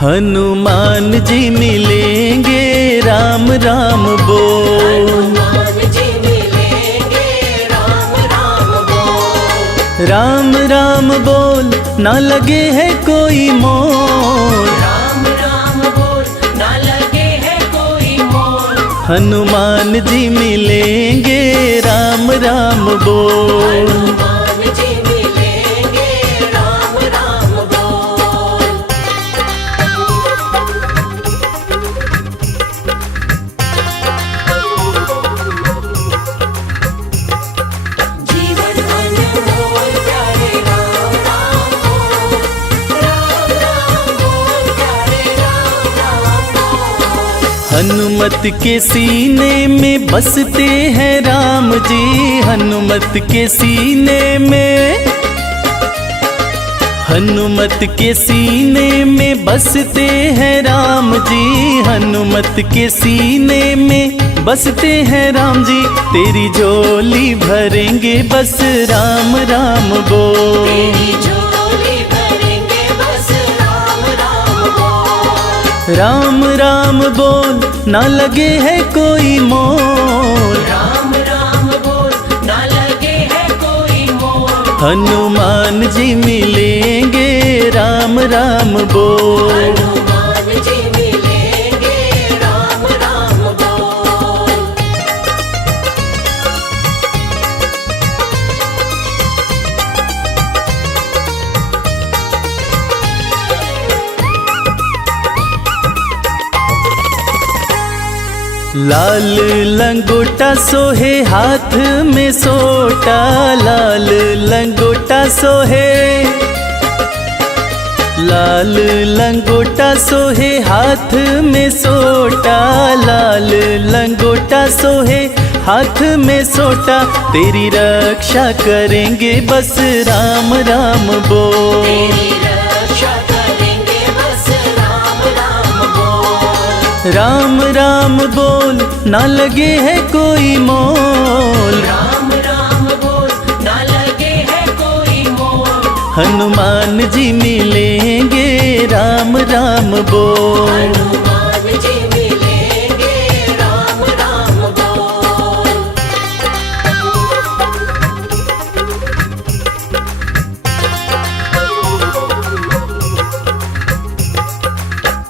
हनुमान जी मिलेंगे राम राम बोल। हनुमान जी मिलेंगे राम राम बोल। राम राम बोल ना लगे है कोई मोल। राम राम बोल ना लगे है कोई मोल। हनुमान जी मिलेंगे राम राम बोल। हनुमान जी मिलेंगे राम राम बोल। जीवन अनमोल प्यारे राम राम बोल। राम राम बोल प्यारे राम राम बोल। हनुमत के सीने में बसते हैं राम जी। हनुमत के सीने में, हनुमत के सीने में बसते हैं राम जी। हनुमत के सीने में बसते हैं राम जी। तेरी झोली भरेंगे बस राम राम बोल। तेरी झोली भरेंगे बस राम राम बोल। राम राम बोल ना लगे है कोई मोल। राम राम बोल ना लगे है कोई मोल। हनुमान जी मिलेंगे राम राम बोल। हनुमान जी मिलेंगे राम राम बोल। लाल लंगोटा सोहे हाथ में सोटा। लाल लंगोटा सोहे, लाल लंगोटा सोहे हाथ में सोटा। लाल लंगोटा सोहे हाथ में सोटा। तेरी रक्षा करेंगे बस राम राम बोल। तेरी रक्षा करेंगे बस राम राम बोल। राम राम बोल ना लगे है कोई मोल। राम राम बोल ना लगे है कोई मोल। हनुमान जी मिलेंगे राम राम बोल। हनुमान जी मिलेंगे राम राम बोल।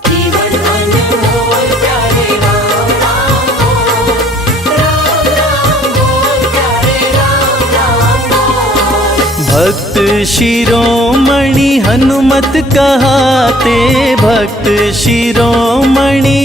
जीवन अनमोल प्यारे राम राम बोल। राम राम बोल प्यारे राम राम बोल। भक्त शिरोमणि हनुमत कहाते। भक्त शिरोमणि,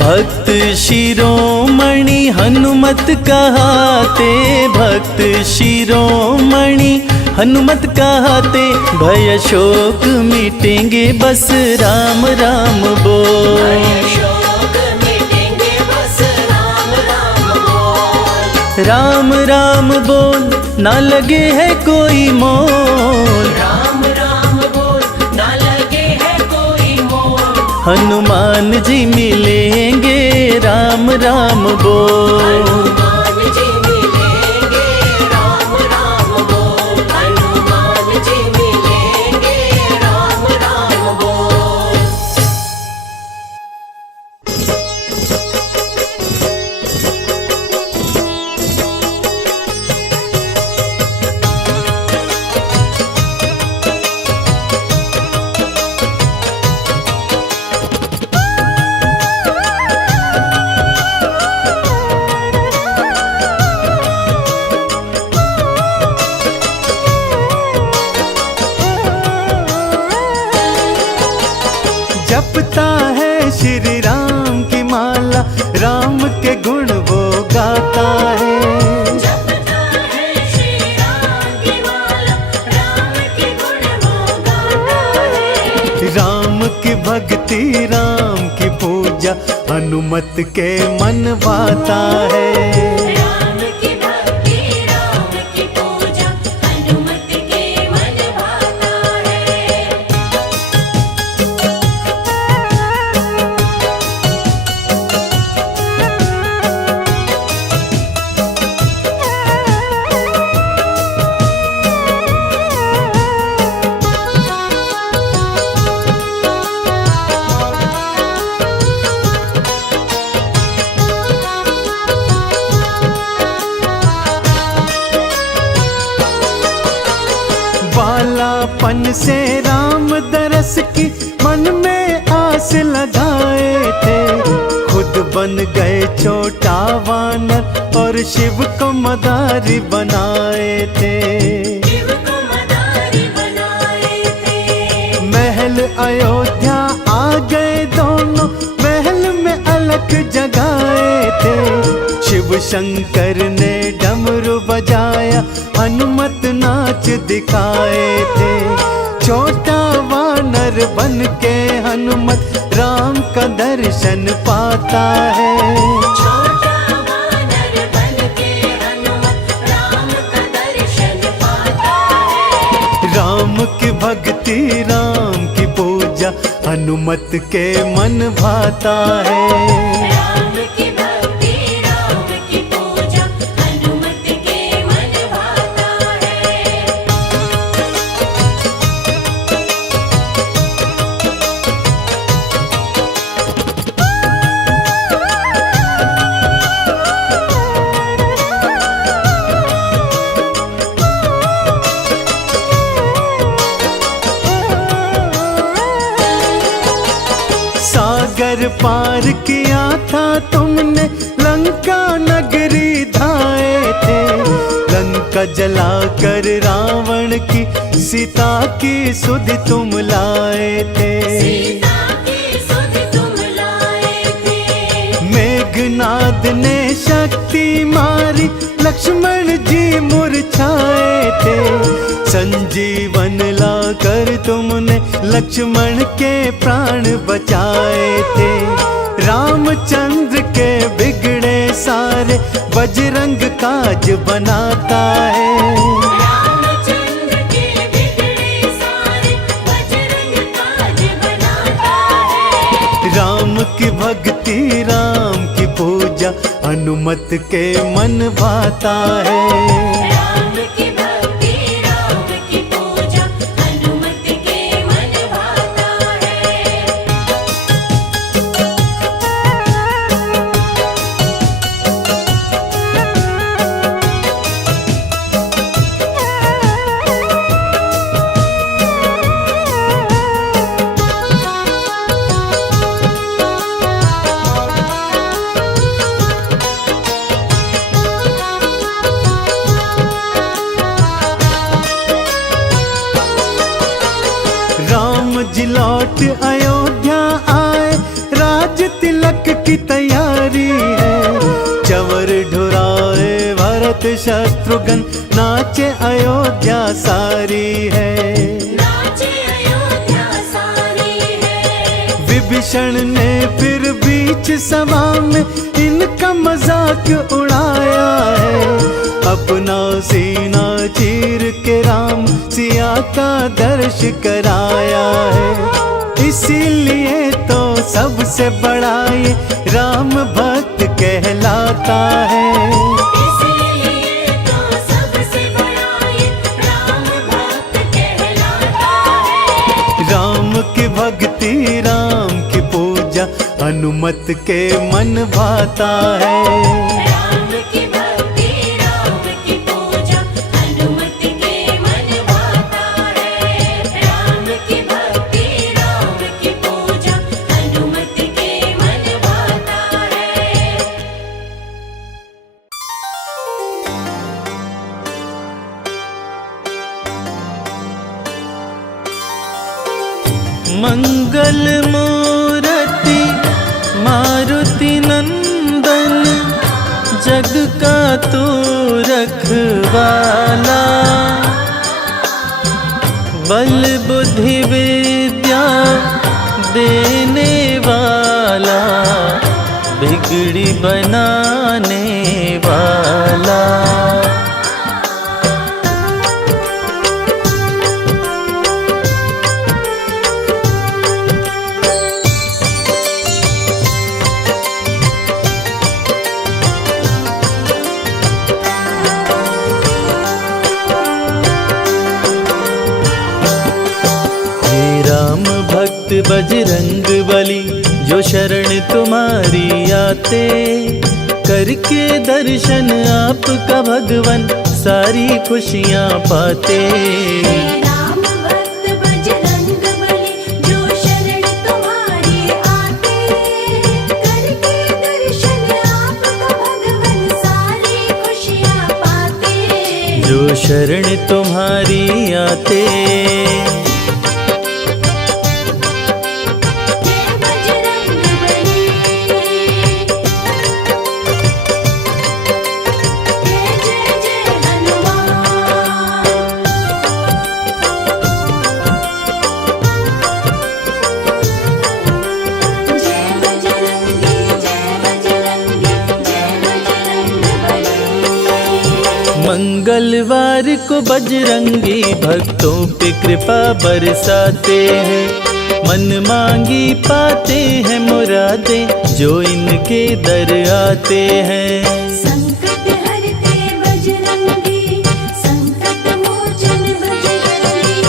भक्त शिरोमणि हनुमत कहाते। भक्त शिरोमणि हनुमत कहाते। भय शोक मिटेंगे बस राम राम बोल। शोक मिटेंगे बस राम राम बोल। राम राम बोल ना लगे है कोई मोल। राम राम बोल ना लगे है कोई मोल। हनुमान जी मिलेंगे राम राम बोल। हनुमान जी मिलेंगे राम राम बोल। हनुमान जी मिलेंगे राम राम बोल। जपता है श्री राम की माला। राम के गुण वो गाता है। जपता है श्री राम की माला। राम के गुण वो गाता है। राम की भक्ति राम की पूजा हनुमत के मन भाता है। राम की भक्ति राम की पूजा हनुमत के मन भाता है। बचपन से राम दरस की मन में आस लगाए थे। खुद बन गए छोटा वानर और शिव को मदारी बनाए थे। शिव को मदारी बनाए थे। महल अयोध्या आ गए दोनों, महल में अलख जगाए थे। शिव शंकर ने डमरू बजाया, हनुमत नाच दिखाए थे। छोटा वानर बन के हनुमत राम का दर्शन पाता है। छोटा वानर बन के हनुमत राम का दर्शन पाता है। राम की भक्ति राम की पूजा हनुमत के मन भाता है। राम की भक्ति राम की पूजा हनुमत के मन भाता है। सागर पार किया था तुमने, लंका नगरी धाए थे। लंका जलाकर रावण की सीता की सुध तुम लाए थे। सीता की सुध तुम लाए थे। मेघनाद ने शक्ति मारी, लक्ष्मण जी मुरझाए थे। संजीवन लाकर तुमने लक्ष्मण के प्राण बचाए थे। रामचंद्र के बिगड़े सारे बजरंग काज बनाता है। रामचंद्र के बिगड़े सारे बजरंग काज बनाता है। राम की भक्ति राम की पूजा हनुमत के मन भाता है। राम की भक्ति राम की पूजा हनुमत के मन भाता है। राम जी लौट अयोध्या आए, राज तिलक की तैयारी है। चवर ढुराए भरत शत्रुघ्न, नाचे अयोध्या सारी है। नाचे अयोध्या सारी है। विभीषण ने फिर बीच सभा में इनका मजाक उड़ाया है। अपना सीना चीर के राम सिया का दर्श कराया है। इसीलिए तो सबसे बड़ा ये राम भक्त कहलाता है। इसीलिए तो सबसे बड़ा ये राम भक्त कहलाता है। राम की भक्ति राम की पूजा हनुमत के मन भाता है। राम की भक्ति राम की पूजा हनुमत के मन भाता है। राम की भक्ति राम की पूजा हनुमत के मन भाता है। मंगल मूर्ति मारुति नंदन, जग का तू रखवाला। बल बुद्धि विद्या देने वाला, बिगड़ी बनाने वाला। भक्त बजरंग बली, जो शरण तुम्हारी आते। करके दर्शन आपका भगवन, सारी खुशियाँ पाते। राम भक्त जो शरण तुम्हारी आते। जय बजरंगबली, जय जय जय हनुमान। जय बजरंगी, जय बजरंगी, जय बजरंगबली। मंगलवार को बजरंगी भक्तों पे कृपा बरसाते हैं, मन मांगी पाते हैं मुरादें जो इनके दर आते हैं। संकट हरते बजरंगी, संकट मोचन बजरंगी।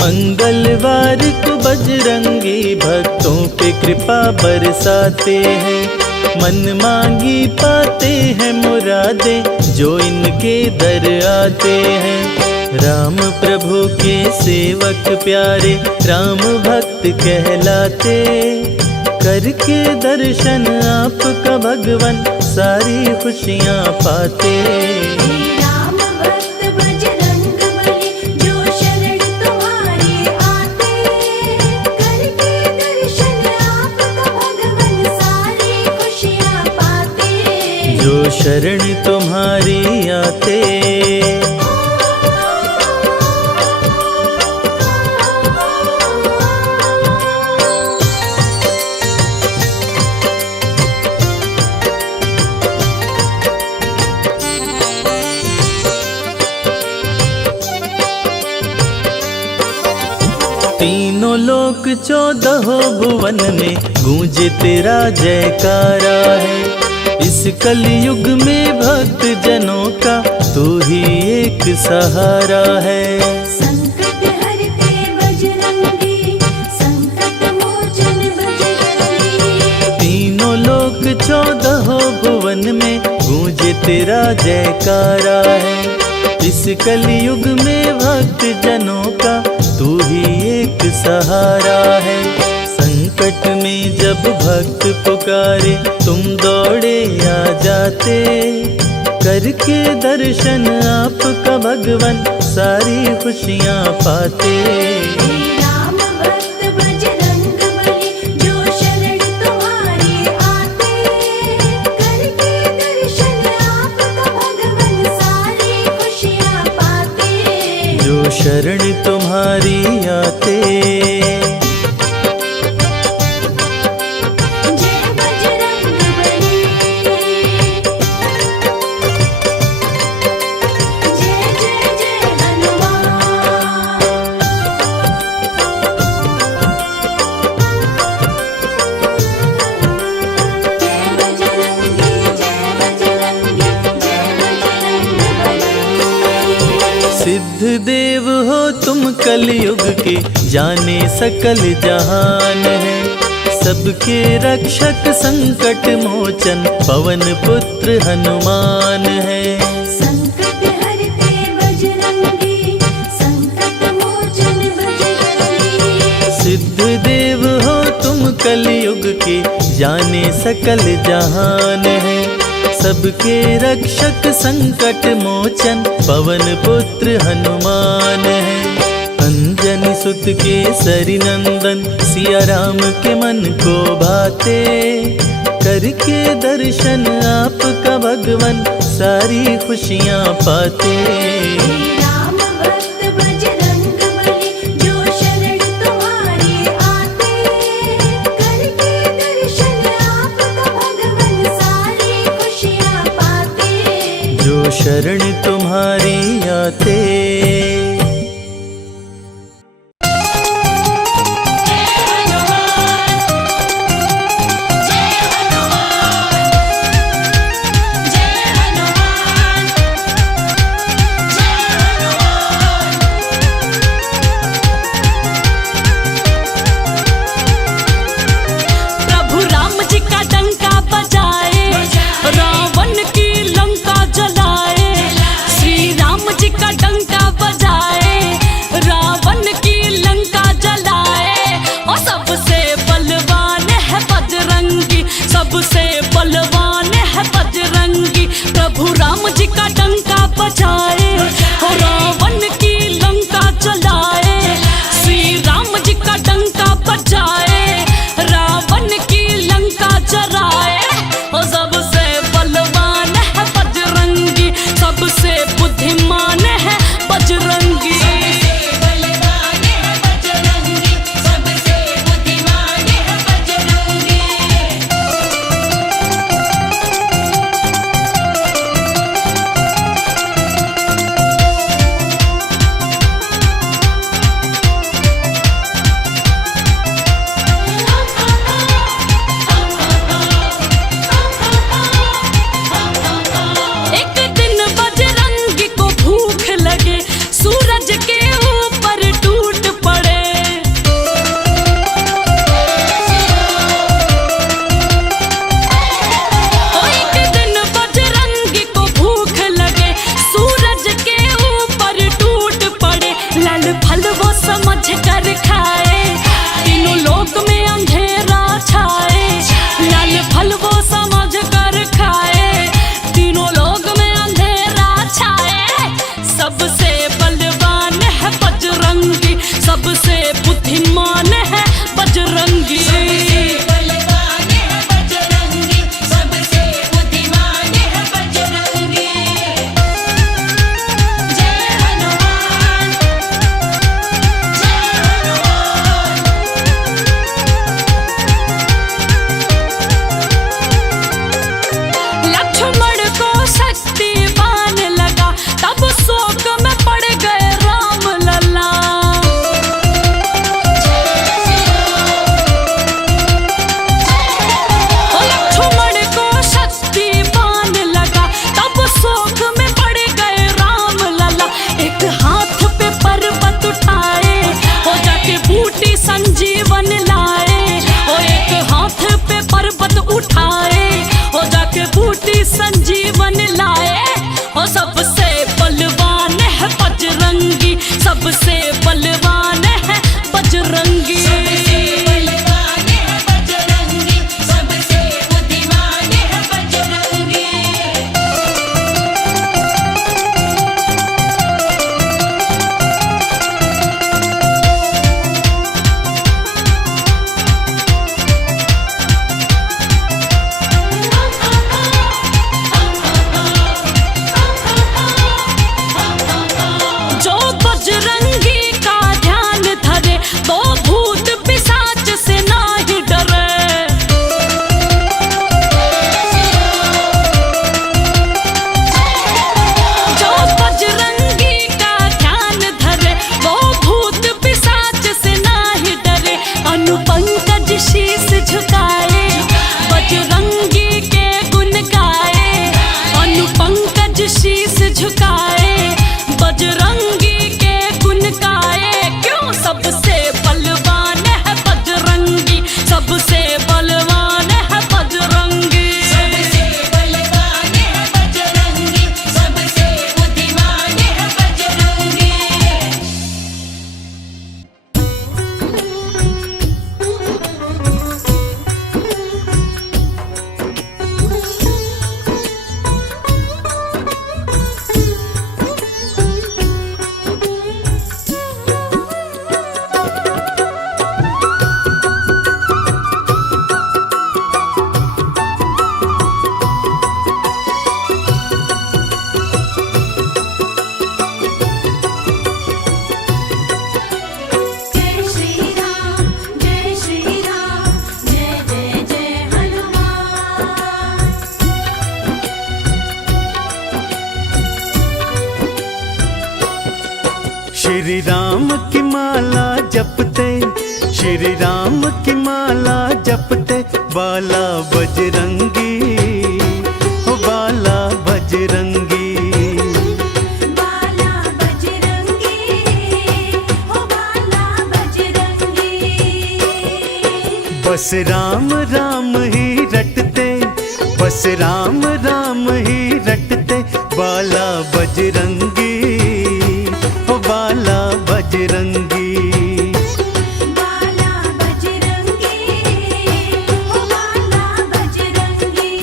मंगलवार को बजरंगी भक्तों पे कृपा बरसाते हैं, मन मांगी पाते हैं मुरादें जो इनके दर आते हैं। राम प्रभु के सेवक प्यारे राम भक्त कहलाते, करके दर्शन आपका भगवन सारी खुशियाँ पाते। राम भक्त बजरंगबली, जो शरण तुम्हारी आते, करके दर्शन आपका भगवन सारी खुशियाँ पाते। जो शरण तुम्हारी आते। तीनों लोक 14 भुवन में गूंजे तेरा जयकारा है। इस कलयुग में भक्त जनों का तू ही एक सहारा है। संकट हरते बजरंगी, संकट मोचन बजरंगी। तीनों लोक 14 भुवन में गूंजे तेरा जयकारा है। इस कलयुग में भक्त जनों का तू ही एक सहारा है। संकट में जब भक्त पुकारे तुम दौड़े आ जाते, करके दर्शन आपका भगवन सारी खुशियाँ पाते। राम भक्त बजरंगबली, जो शरण तुम्हारी आते, करके दर्शन आपका भगवन सारी खुशियाँ पाते। जो शरण तुम्हारी आते। जय बजरंगबली, जय जय जय हनुमान। जय बजरंगी, जय बजरंगी, जय बजरंगबली। सिद्ध देव हो तुम कलयुग के, जाने सकल जहान है। सबके रक्षक संकट मोचन पवन पुत्र हनुमान है। संकट हरते बजरंगी, संकट मोचन बजरंगी। सिद्ध देव हो तुम कलयुग के, जाने सकल जहान है। सबके रक्षक संकट मोचन पवन पुत्र हनुमान है। अंजनी सुत के सरि नंदन सिया राम के मन को भाते, करके दर्शन आपका भगवन सारी खुशियाँ पाते। राम भक्त बजरंगबली, जो शरण तुम्हारी आते, करके दर्शन आपका भगवन सारी खुशियाँ पाते। जो शरण तुम्हारी आते। प्रभु राम जी का डंका बजाए, सबसे बुद्धिमान है बजरंगी। सबसे बलवान है बजरंगी, सबसे बुद्धिमान है बजरंगी। एक दिन बजरंगी को भूख लगे, सूरज के ऊपर टूट पड़े। ओ एक दिन बजरंगी को भूख लगे, सूरज के ऊपर टूट पड़े। लाल फल वो समझ कर खाए, तीनों लोक में अंधेरा छाए। लाल फल वो समझ कर खाए, तीनों लोक में अंधेरा छाए। सबसे बलवान है बजरंगी, सबसे बुद्धिमान है बजरंगी। सबसे बलवान है बजरंगी, सबसे बुद्धिमान है बजरंगी। जय हनुमान, जय हनुमान। लक्ष्मण को शक्तिवान लगा, तब शोक में पड़ गए राम लला। ओ लक्ष्मण को शक्तिवान लगा, तब शोक में पड़ गए राम लला। एक हाथ पे पर्वत उठाए, हो जाके बूटी संजीवन लाए। ओ एक हाथ पे पर्वत उठाए, हो जाके बूटी संजीवन लाए। ओ सबसे बलवान है बजरंगी, सबसे बलवान है बजरंगी। सबसे बलवान है बजरंगी, सबसे बुद्धिमान है बजरंगी। जो बजरंगी का ध्यान धरे, वो भूत पिशाच से नाही डरे। जो बजरंगी का ध्यान धरे, वो भूत पिशाच से नाही डरे। अनुपंकज शीश झुकाए, बजरंगी के गुण गाए। अनुपंकज शीश झुकाए, बजरंगी के गुण गाए। क्यों? सबसे बलवान है बजरंगी, सबसे बलवान है बजरंगी। सबसे बलवान है बजरंगी, सबसे बुद्धिमान है बजरंगी। जय श्री राम, जय श्री राम, जय जय जय हनुमान। श्री राम की माला जपते, श्री राम की माला जपते, बाला बजरंगी, ओ बाला बजरंगी। बाला बजरंगी, हो बाला बजरंगी। बस राम राम ही रटते, बस राम राम ही रटते, बाला बजरंगी, ओ बाला बजरंगी। बाला बजरंगी, हो बाला बजरंगी।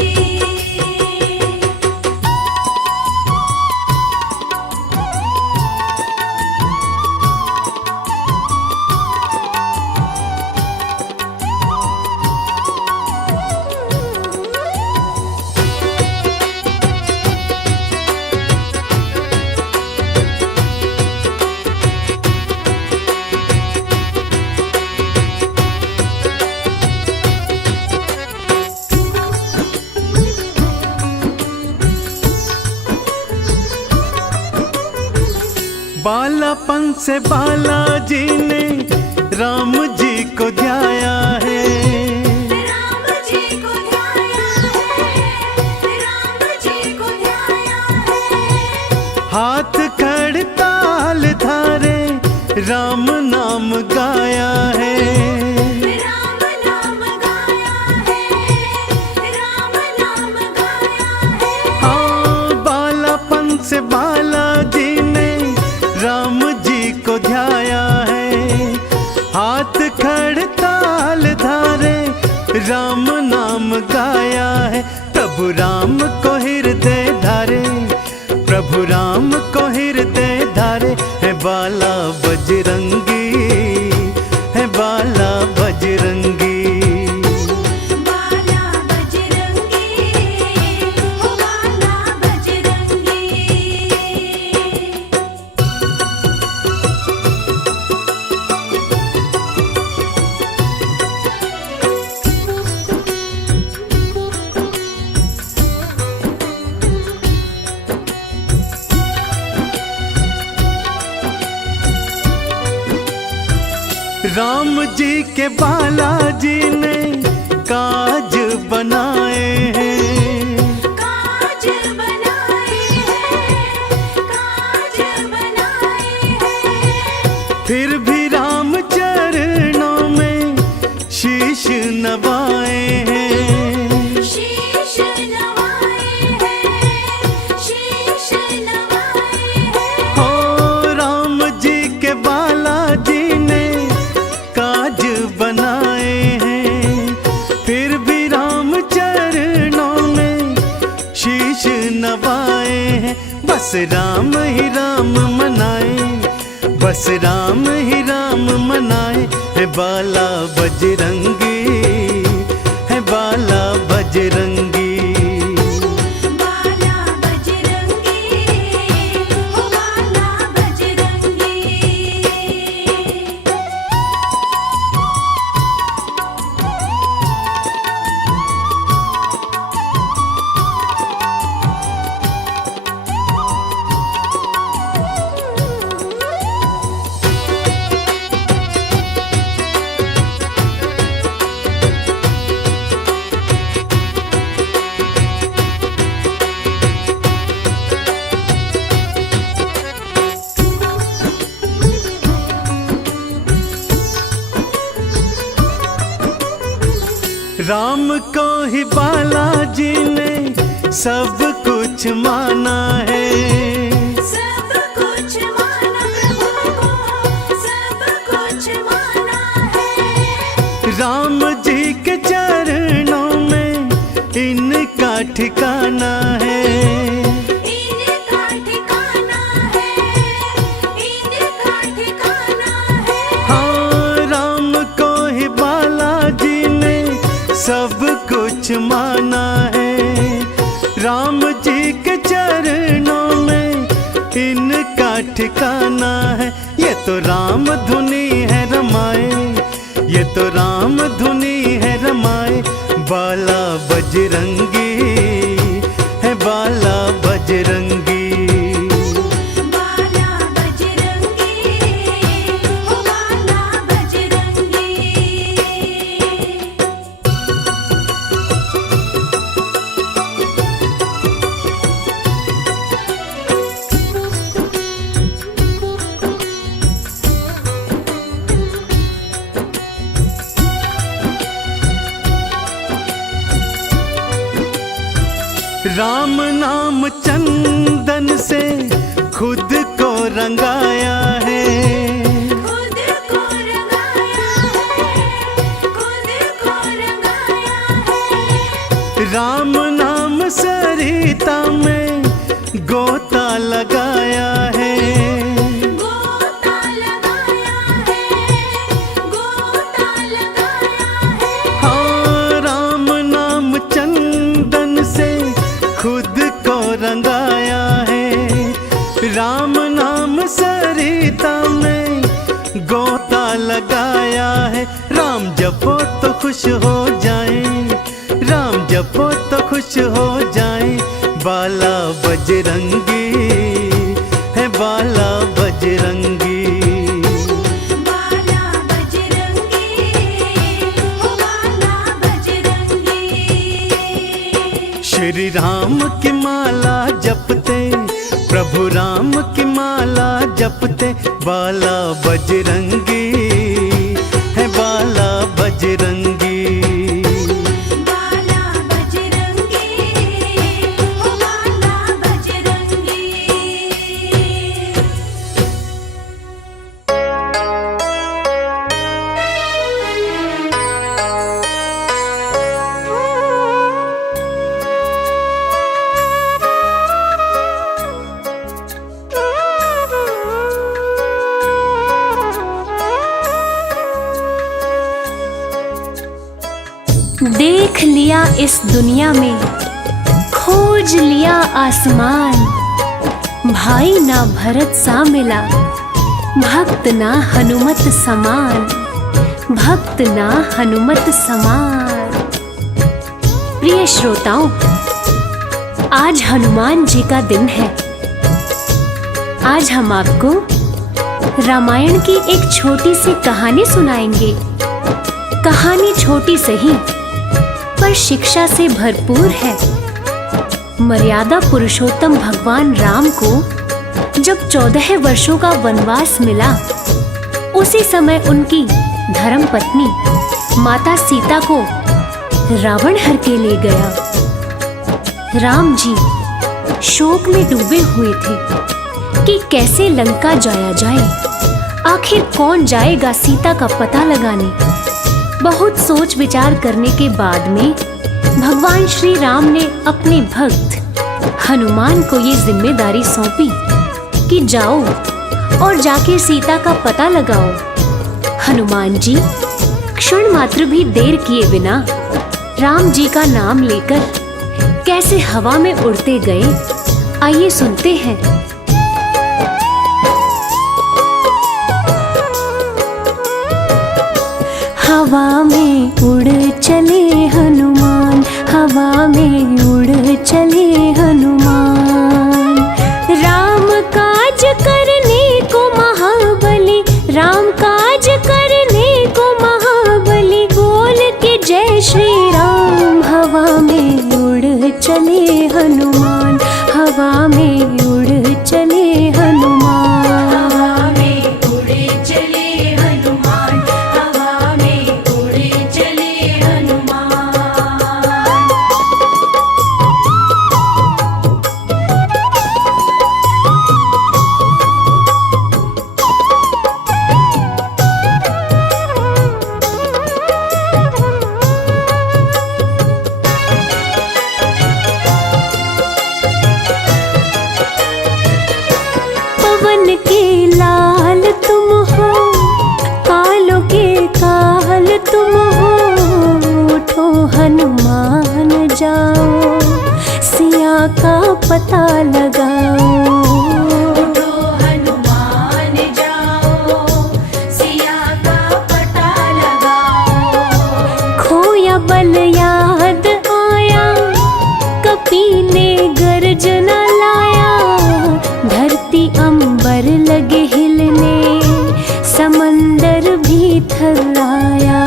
बालापन से बालाजी ने राम जी को ध्याया है, राम जी को ध्याया है, राम जी को ध्याया है। हाथ खड़ताल धारे राम नाम गाया है, राम नाम गाया है, राम नाम गाया है। हाँ बालापन से बालाजी ने राम जी को ध्याया है, हाथ खड़ताल धारे राम नाम गाया है। प्रभु राम को हृदय धारे, प्रभु राम को हृदय धारे, है बाला बजरंगी, है बाला बजरंगी। बाला बजरंगी, ओ बाला बजरंगी। राम जी के बालाजी ने काज बनाए हैं, काज बनाए हैं, काज बनाए हैं। फिर भी राम चरणों में शीश नवाए हैं, शीश नवाए हैं, शीश नवाए हैं। हो राम जी के बालाजी ने काज बनाए हैं, फिर भी राम चरणों में शीश नवाए हैं। बस राम ही राम मनाए, बस राम ही राम मनाए, है बाला बजरंगी, है बाला बजरंगी। बाला बजरंगी, ओ बाला बजरंगी। राम को ही बालाजी ने सब कुछ माना है, सब कुछ माना प्रभु को, सब कुछ माना है। राम जी के चरणों में इनका ठिकाना है, इनका ठिकाना है, इनका ठिकाना है। हाँ राम को ही बालाजी ने सब कुछ माना है, राम जी के चरणों में इनका ठिकाना है। ये तो राम धुनी है रमाए, ये तो राम धुनी है रमाए, बाला बजरंगी, है बाला बजरंगी। बाला बजरंगी, ओ बाला बजरंगी। राम नाम चंदन से खुद को रंगाया है, खुद को रंगाया है, खुद को रंगाया है। राम नाम सरिता में गोता लगाया है, गोता लगाया है, गोता लगाया है। हाँ राम नाम चंदन से खुद को रंगाया है, राम नाम सरिता में गोता लगाया है। राम जपो तो खुश हो जाए, राम जपो तो खुश हो जाए, बाला बजरंगी, है बाला बजरंगी। बाला बजरंगी, ओ बाला बजरंगी। श्री राम की माला जपते, प्रभु राम की माला जपते, बाला बजरंगी है बाला बजरंगी। बाला बजरंगी, ओ बाला बजरंगी। देख लिया इस दुनिया में, खोज लिया आसमान, भाई ना भरत सा मिला, भक्त ना हनुमत समान, भक्त ना हनुमत समान। प्रिय श्रोताओं, आज हनुमान जी का दिन है। आज हम आपको रामायण की एक छोटी सी कहानी सुनाएंगे। कहानी छोटी सही पर शिक्षा से भरपूर है। मर्यादा पुरुषोत्तम भगवान राम को जब 14 वर्षों का वनवास मिला, उसी समय उनकी धर्म पत्नी माता सीता को रावण हर के ले गया। राम जी शोक में डूबे हुए थे कि कैसे लंका जाया जाए, आखिर कौन जाएगा सीता का पता लगाने। बहुत सोच विचार करने के बाद में भगवान श्री राम ने अपने भक्त हनुमान को ये जिम्मेदारी सौंपी कि जाओ और जाके सीता का पता लगाओ। हनुमान जी क्षण मात्र भी देर किए बिना राम जी का नाम लेकर कैसे हवा में उड़ते गए, आइए सुनते हैं। हवा में उड़ चले हनुमान, हवा में उड़ चले हनुमान। राम काज करने को महाबली, राम काज करने को महाबली, बोल के जय श्री राम। हवा में उड़ चले हनुमान, हवा में उड़ चले हनुमान। हवा में उड़े चले हनुमान, हवा में उड़े चले हनुमान। पवन के लाल तुम हो, कालों के काल तुम हो, उठो हनुमान जाओ, सिया का पता लगाओ। उठो हनुमान जाओ, सिया का पता लगाओ। खोया बल याद आया, कपी ने गर्जना लाया, धरती अंबर लगे हिलने, समंदर भी थर्राया।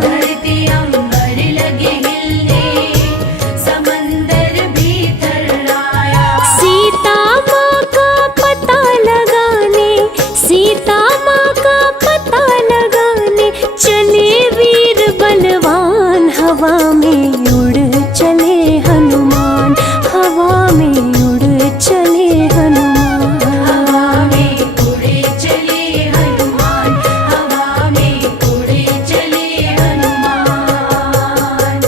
धरती अंबर लगे हिलने, समंदर भी थर्राया। सीता माँ का पता लगाने, सीता माँ का पता लगाने, चले वीर बलवान। हवा में उड़ चले हनुमान, हवा में उड़ चले हनुमान। हवा में उड़े चले हनुमान, हवा में उड़े चले हनुमान।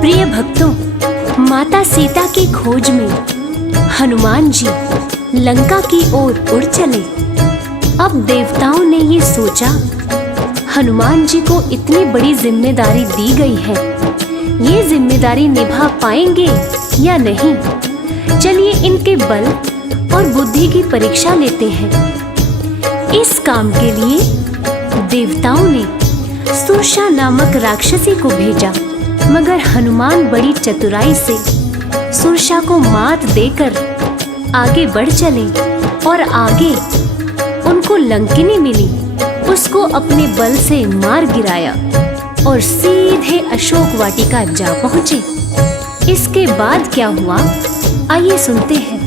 प्रिय भक्तों, माता सीता की खोज में हनुमान जी लंका की ओर उड़ चले। अब देवताओं ने ये सोचा, हनुमान जी को इतनी बड़ी जिम्मेदारी दी गई है, ये जिम्मेदारी निभा पाएंगे या नहीं। चलिए इनके बल और बुद्धि की परीक्षा लेते हैं। इस काम के लिए देवताओं ने सुरसा नामक राक्षसी को भेजा, मगर हनुमान बड़ी चतुराई से सुरसा को मात देकर आगे बढ़ चले और आगे उनको लंकिनी मिली, उसको अपने बल से मार गिराया और सीधे अशोक वाटिका जा पहुंचे। इसके बाद क्या हुआ, आइए सुनते हैं।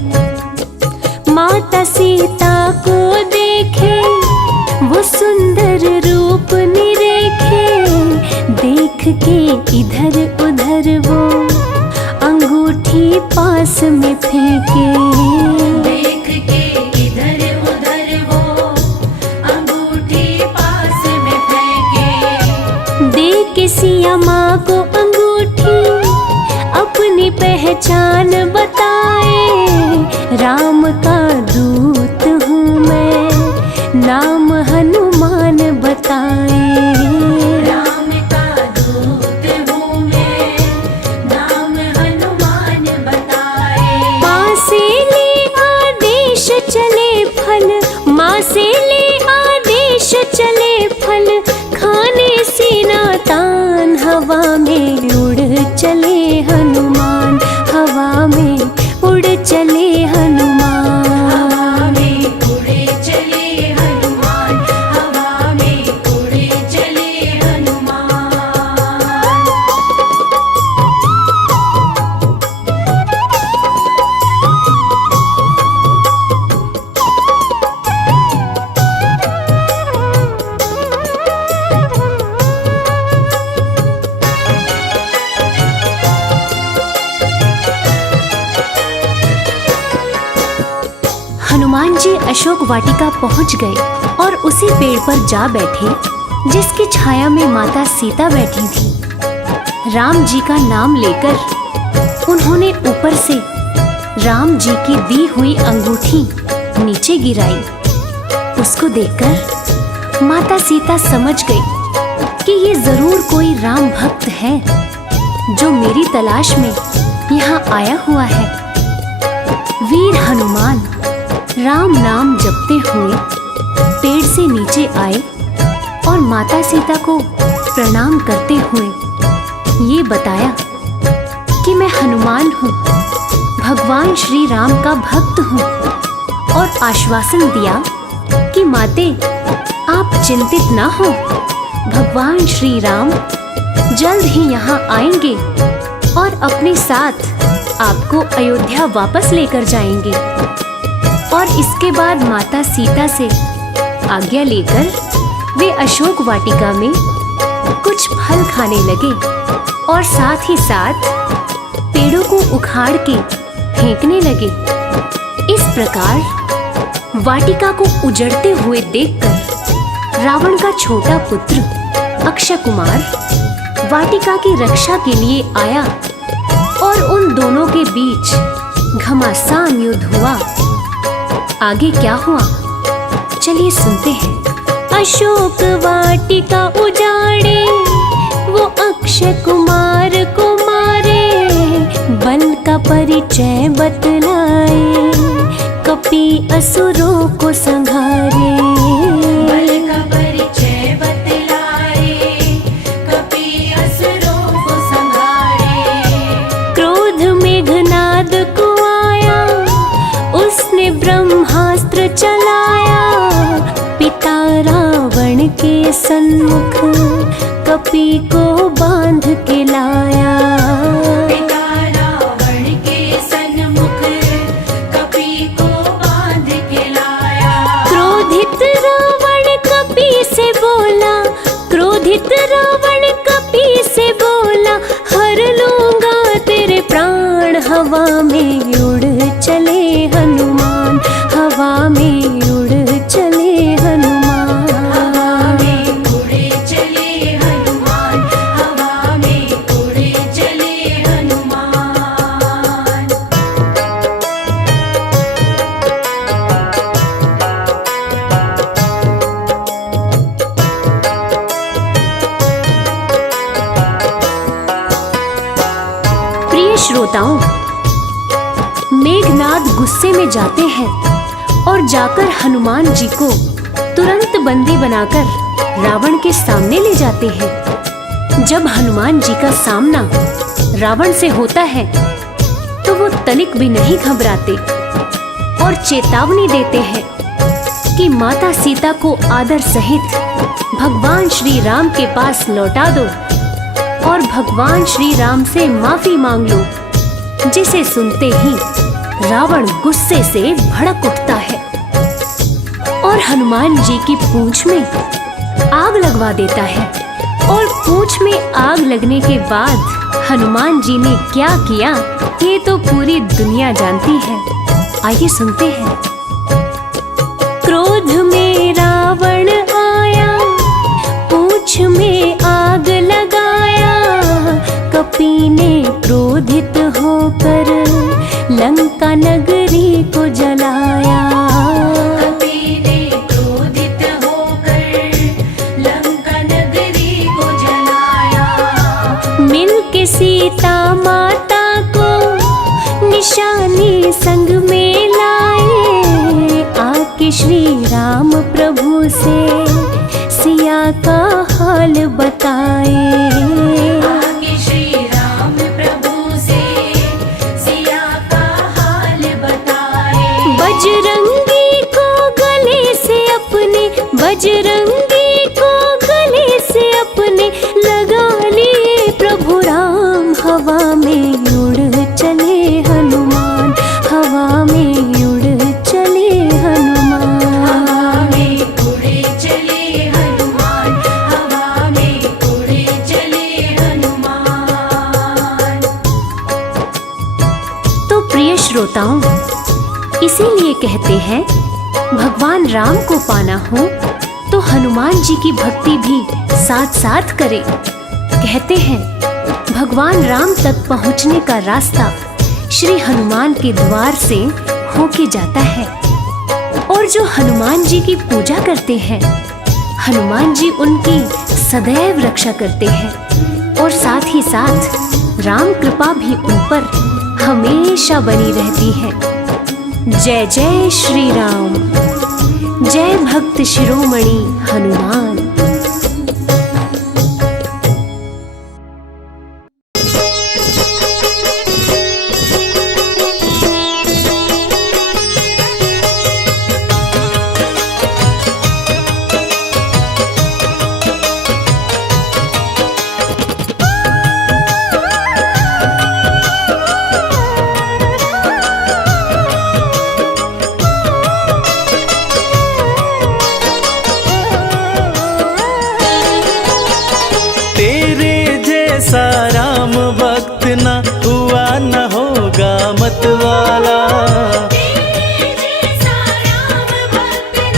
माता सीता को देखे वो सुंदर रूप निरेखे, देख के इधर उधर वो अंगूठी पास में फेंके। देख के इधर उधर वो अंगूठी पास में फेंके। दे के सिया माँ को अंगूठी अपनी पहचान बताए, राम का दूत हूँ मैं, नाम हनुमान बताए। राम का दूत हूँ मैं, नाम हनुमान बताए। माँ से ले आदेश चले फल, माँ से ले आदेश चले फल, खाने सीना तान हवा में उड़ चले हनुमान, हवा में उड़ चले हनुमान। हवा में उड़े चले हनुमान, हवा में उड़े चले हनुमान। हनुमान जी अशोक वाटिका पहुंच गए और उसी पेड़ पर जा बैठे जिसकी छाया में माता सीता बैठी थी। राम जी का नाम लेकर उन्होंने ऊपर से राम जी की दी हुई अंगूठी नीचे गिराई। उसको देखकर माता सीता समझ गई कि ये जरूर कोई राम भक्त है जो मेरी तलाश में यहाँ आया हुआ है। वीर हनुमान राम नाम जपते हुए पेड़ से नीचे आए और माता सीता को प्रणाम करते हुए ये बताया कि मैं हनुमान हूँ, भगवान श्री राम का भक्त हूँ, और आश्वासन दिया कि माते आप चिंतित ना हो, भगवान श्री राम जल्द ही यहाँ आएंगे और अपने साथ आपको अयोध्या वापस लेकर जाएंगे। और इसके बाद माता सीता से आज्ञा लेकर वे अशोक वाटिका में कुछ फल खाने लगे और साथ ही साथ पेड़ों को उखाड़ के फेंकने लगे। इस प्रकार वाटिका को उजड़ते हुए देखकर रावण का छोटा पुत्र अक्षय कुमार वाटिका की रक्षा के लिए आया और उन दोनों के बीच घमासान युद्ध हुआ। आगे क्या हुआ, चलिए सुनते हैं। अशोक वाटिका उजाड़े वो अक्षय कुमार को मारे, बल का परिचय बतलाए कपि असुरों को संघारे। बल का परिचय बतलाए कपि असुरों को संघारे। क्रोध मेघनाद को आया उसने ब्रह्मास्त्र चलाया, पिता रावण के सन्मुख कपि को बांध के लाया। पिता रावण के सन्मुख कपि को बांध के लाया। क्रोधित रावण कपि से बोला, क्रोधित रावण कपि से बोला, हर लूंगा तेरे प्राण। हवा में उड़ चले हनुमान, हवा में उड़ चले हनुमान। हवा में उड़े चले हनुमान, हवा में उड़े चले हनुमान। प्रिय श्रोताओं, मेघनाद गुस्से में जाते हैं और जाकर हनुमान जी को तुरंत बंदी बनाकर रावण के सामने ले जाते हैं। जब हनुमान जी का सामना रावण से होता है तो वो तनिक भी नहीं घबराते और चेतावनी देते हैं कि माता सीता को आदर सहित भगवान श्री राम के पास लौटा दो और भगवान श्री राम से माफी मांग लो। जिसे सुनते ही रावण गुस्से से भड़क उठता है और हनुमान जी की पूंछ में आग लगवा देता है। और पूंछ में आग लगने के बाद हनुमान जी ने क्या किया ये तो पूरी दुनिया जानती है। आइए सुनते हैं। क्रोध में रावण आया, पूंछ में आग लगाया, कपी ने क्रोधित होकर लंका नगरी को जलाया। कपी ने क्रोधित होकर लंका नगरी को जलाया। मिलके सीता माता को निशानी संग में लाए, आके श्री राम प्रभु से सिया का हाल बताए। आगे श्री राम प्रभु से सिया का हाल बताए। बजरंगी को गले से अपने, बजरंगी को गले से अपने लगा लिए प्रभु राम। हवा में उड़ चले हनुमान, हवा में उड़ चले हनुमान। हवा में उड़े चले हनुमान, हवा में उड़े चले हनुमान। तो प्रिय श्रोताओं, इसीलिए कहते हैं भगवान राम को पाना हो तो हनुमान जी की भक्ति भी साथ साथ करें। कहते हैं भगवान राम तक पहुंचने का रास्ता श्री हनुमान के द्वार से होके जाता है। और जो हनुमान जी की पूजा करते हैं, हनुमान जी उनकी सदैव रक्षा करते हैं और साथ ही साथ राम कृपा भी उन पर हमेशा बनी रहती है। जय जय श्री राम, जय भक्त शिरोमणि हनुमान। राम भक्त न हुआ न होगा मतवाला। तेरे जैसा राम भक्त न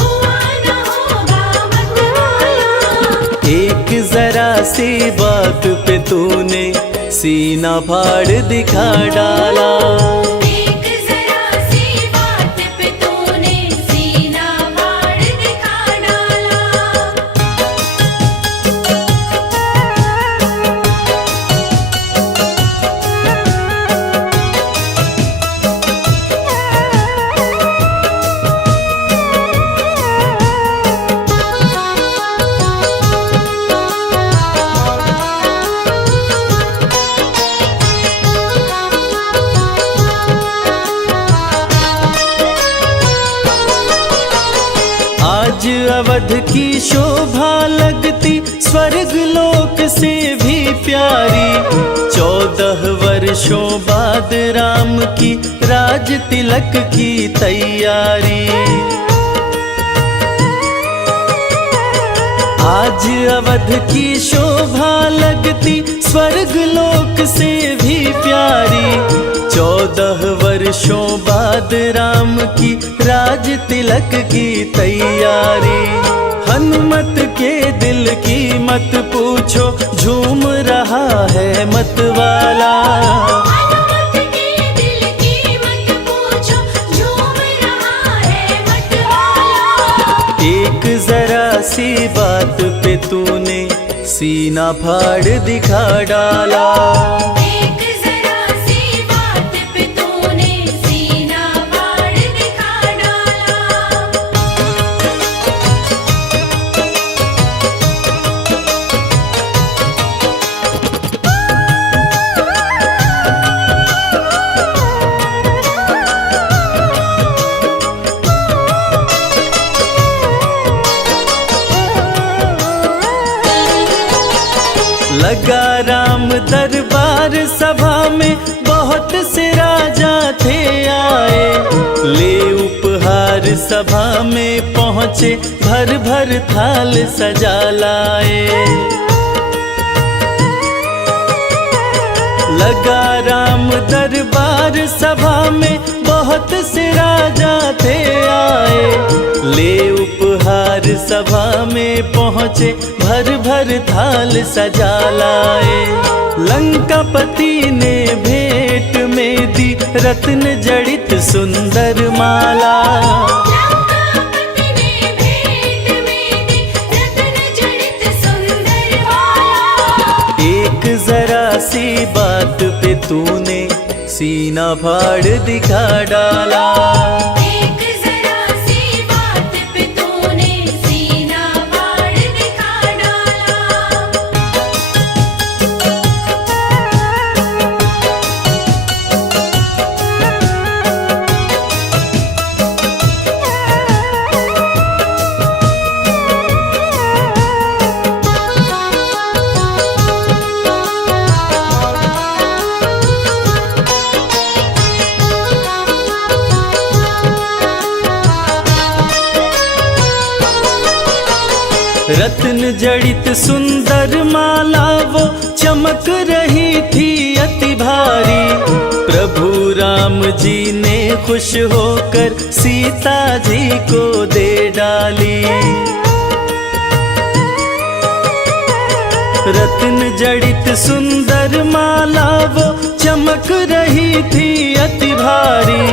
हुआ न होगा मतवाला। एक जरा सी बात पे तूने सीना फाड़ दिखा डाला। एक जरा सी बात पे तूने सीना फाड़ दिखा डाला। आज अवध की शोभा लगती स्वर्ग लोक से भी प्यारी। 14 वर्षों बाद राम की राज तिलक की तैयारी। आज अवध की शोभा लगती स्वर्ग लोक से भी प्यारी। 14 वर्षों बाद राम की राज तिलक की तैयारी। हनुमत के दिल की मत पूछो, झूम रहा है मतवाला। हनुमत के दिल की मत पूछो, झूम रहा है मतवाला। एक जरा सी बात पे तूने सीना फाड़ दिखा डाला। एक जरा सी बात पे तूने सीना फाड़ दिखा डाला। लगा राम दरबार सभा में बहुत से राजा थे आए, ले उपहार सभा में पहुँचे भर भर थाल सजा लाए। लगा राम दरबार सभा में बहुत से राजा थे आए, ले उपहार सभा में पहुँचे भर भर थाल सजा लाए। लंकापति ने भेंट में दी रत्न जड़ित सुंदर माला, लंकापति ने भेंट में दी रत्न जड़ित सुंदर माला। एक जरा सी बात पे तूने सीना फाड़ दिखा डाला। एक जरा सी बात पे तूने सीना फाड़ दिखा डाला। रत्न जड़ित सुंदर माला वो चमक रही थी अति भारी, प्रभु राम जी ने खुश होकर सीता जी को दे डाली। रत्न जड़ित सुंदर माला वो चमक रही थी अति भारी,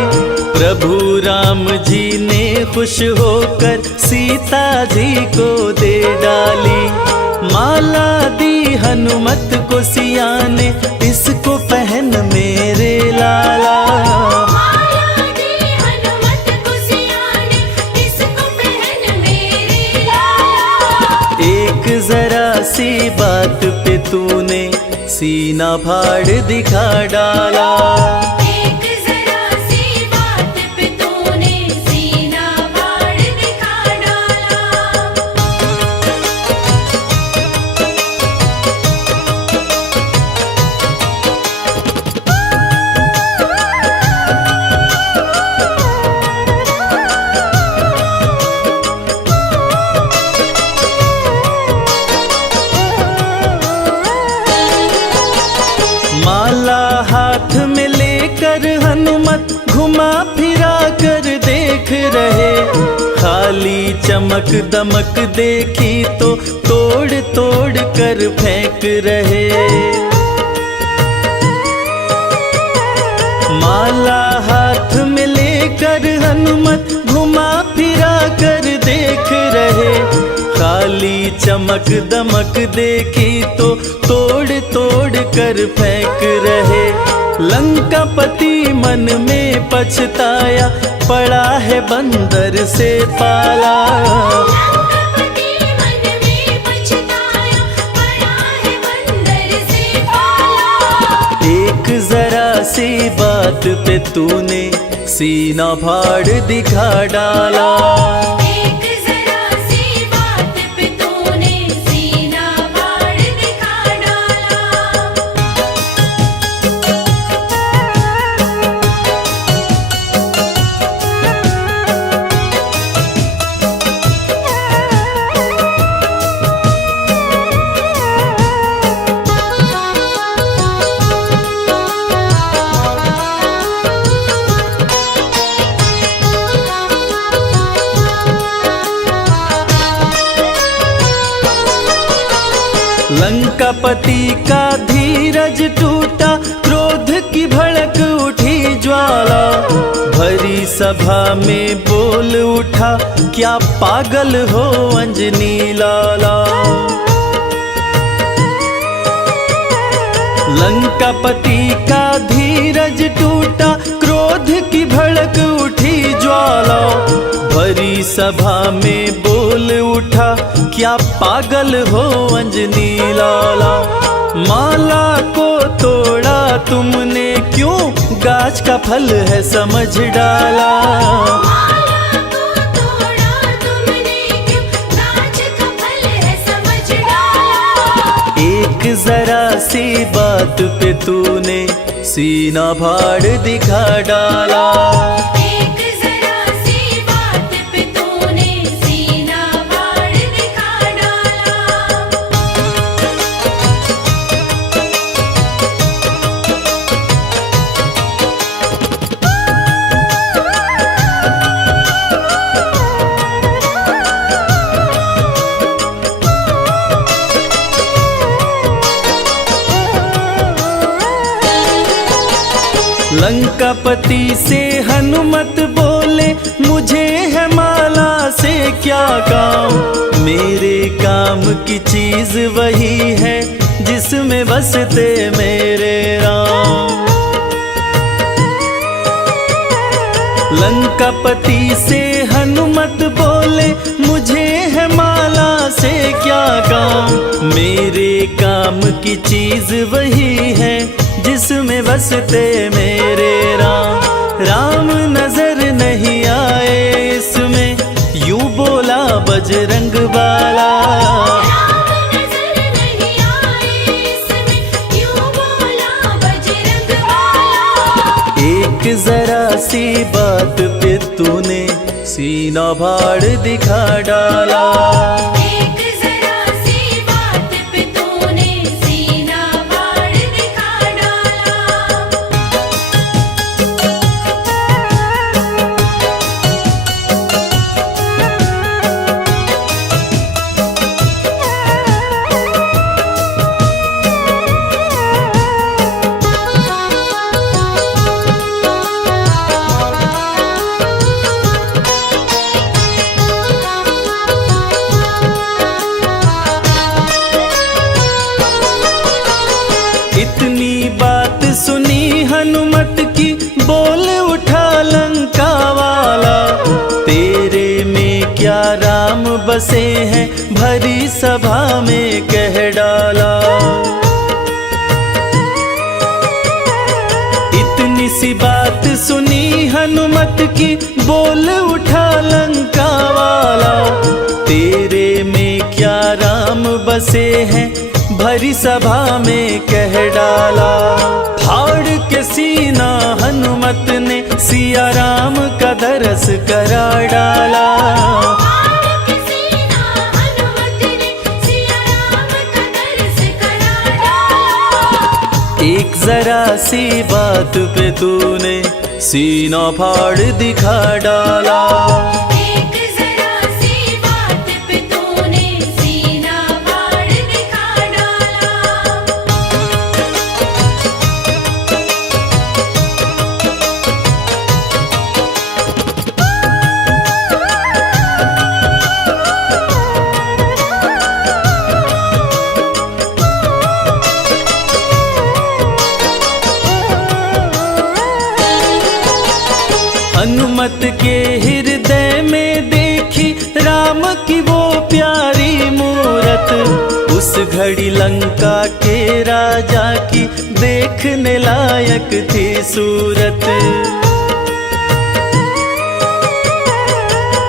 प्रभु राम जी ने खुश होकर सीता जी को दे डाली। माला दी हनुमत को सिया ने, इसको पहन मेरे लाला। माला दी हनुमत को सिया ने, इसको पहन मेरे लाला। एक जरा सी बात पे तूने सीना फाड़ दिखा डाला। एक जरा सी बात पे तूने सीना फाड़ दिखा डाला। माला हाथ में लेकर हनुमत घुमा फिरा कर देख रहे, खाली चमक दमक देखी तो तोड़ तोड़ कर फेंक रहे। माला हाथ में लेकर हनुमत घुमा फिरा कर देख रहे, खाली चमक दमक देखी तो तोड़ तोड़ कर फेंक रहे। लंकापति मन में पछताया, पड़ा है बंदर से पाला। लंकापति मन में पछताया, पड़ा है बंदर से पाला। एक जरा सी बात पे तूने सीना फाड़ दिखा डाला। एक जरा सी बात पे तूने सीना फाड़ दिखा डाला। लंकापति का धीरज टूटा, क्रोध की भड़क उठी ज्वाला, भरी सभा में बोल उठा, क्या पागल हो अंजनी लाला। लंकापति का धीरज टूटा, क्रोध की भड़क उठी ज्वाला, भरी सभा में बोल उठा, क्या पागल हो अंजनी लाला। माला को तोड़ा तुमने क्यों, गाछ का फल है समझ डाला। माला को तोड़ा तुमने क्यों, गाछ का फल है समझ डाला। एक जरा सी बात पे तूने सीना फाड़ दिखा डाला। एक जरा सी बात पे तूने सीना फाड़ दिखा डाला। लंकापति से हनुमत बोले मुझे है माला से क्या काम, मेरे काम की चीज वही है जिसमें बसते मेरे राम। लंकापति से हनुमत बोले मुझे है माला से क्या काम, मेरे काम की चीज वही है जिसमें बसते मेरे राम। राम नजर नहीं आए इसमें यूं बोला बजरंग बाला। राम नजर नहीं आए इसमें यूं बोला बजरंग बाला। एक जरा सी बात पे तूने सीना फाड़ दिखा डाला। एक जरा सी बात पे तूने सीना फाड़ दिखा डाला। इतनी बात सुनी हनुमत की बोल उठा लंका वाला, तेरे में क्या राम बसे हैं भरी सभा में कह डाला। इतनी सी बात सुनी हनुमत की बोल उठा लंका वाला, तेरे में क्या राम बसे हैं भरी सभा में कह डाला। फाड़ के सीना हनुमत ने सिया राम का दरस करा डाला। फाड़ के सीना हनुमत ने सिया राम का दरस करा डाला। एक जरा सी बात पे तूने सीना फाड़ दिखा डाला। एक जरा सी बात पे तूने सीना फाड़ दिखा डाला। हनुमत के हृदय में देखी राम की वो प्यारी मूरत, उस घड़ी लंका के राजा की देखने लायक थी सूरत।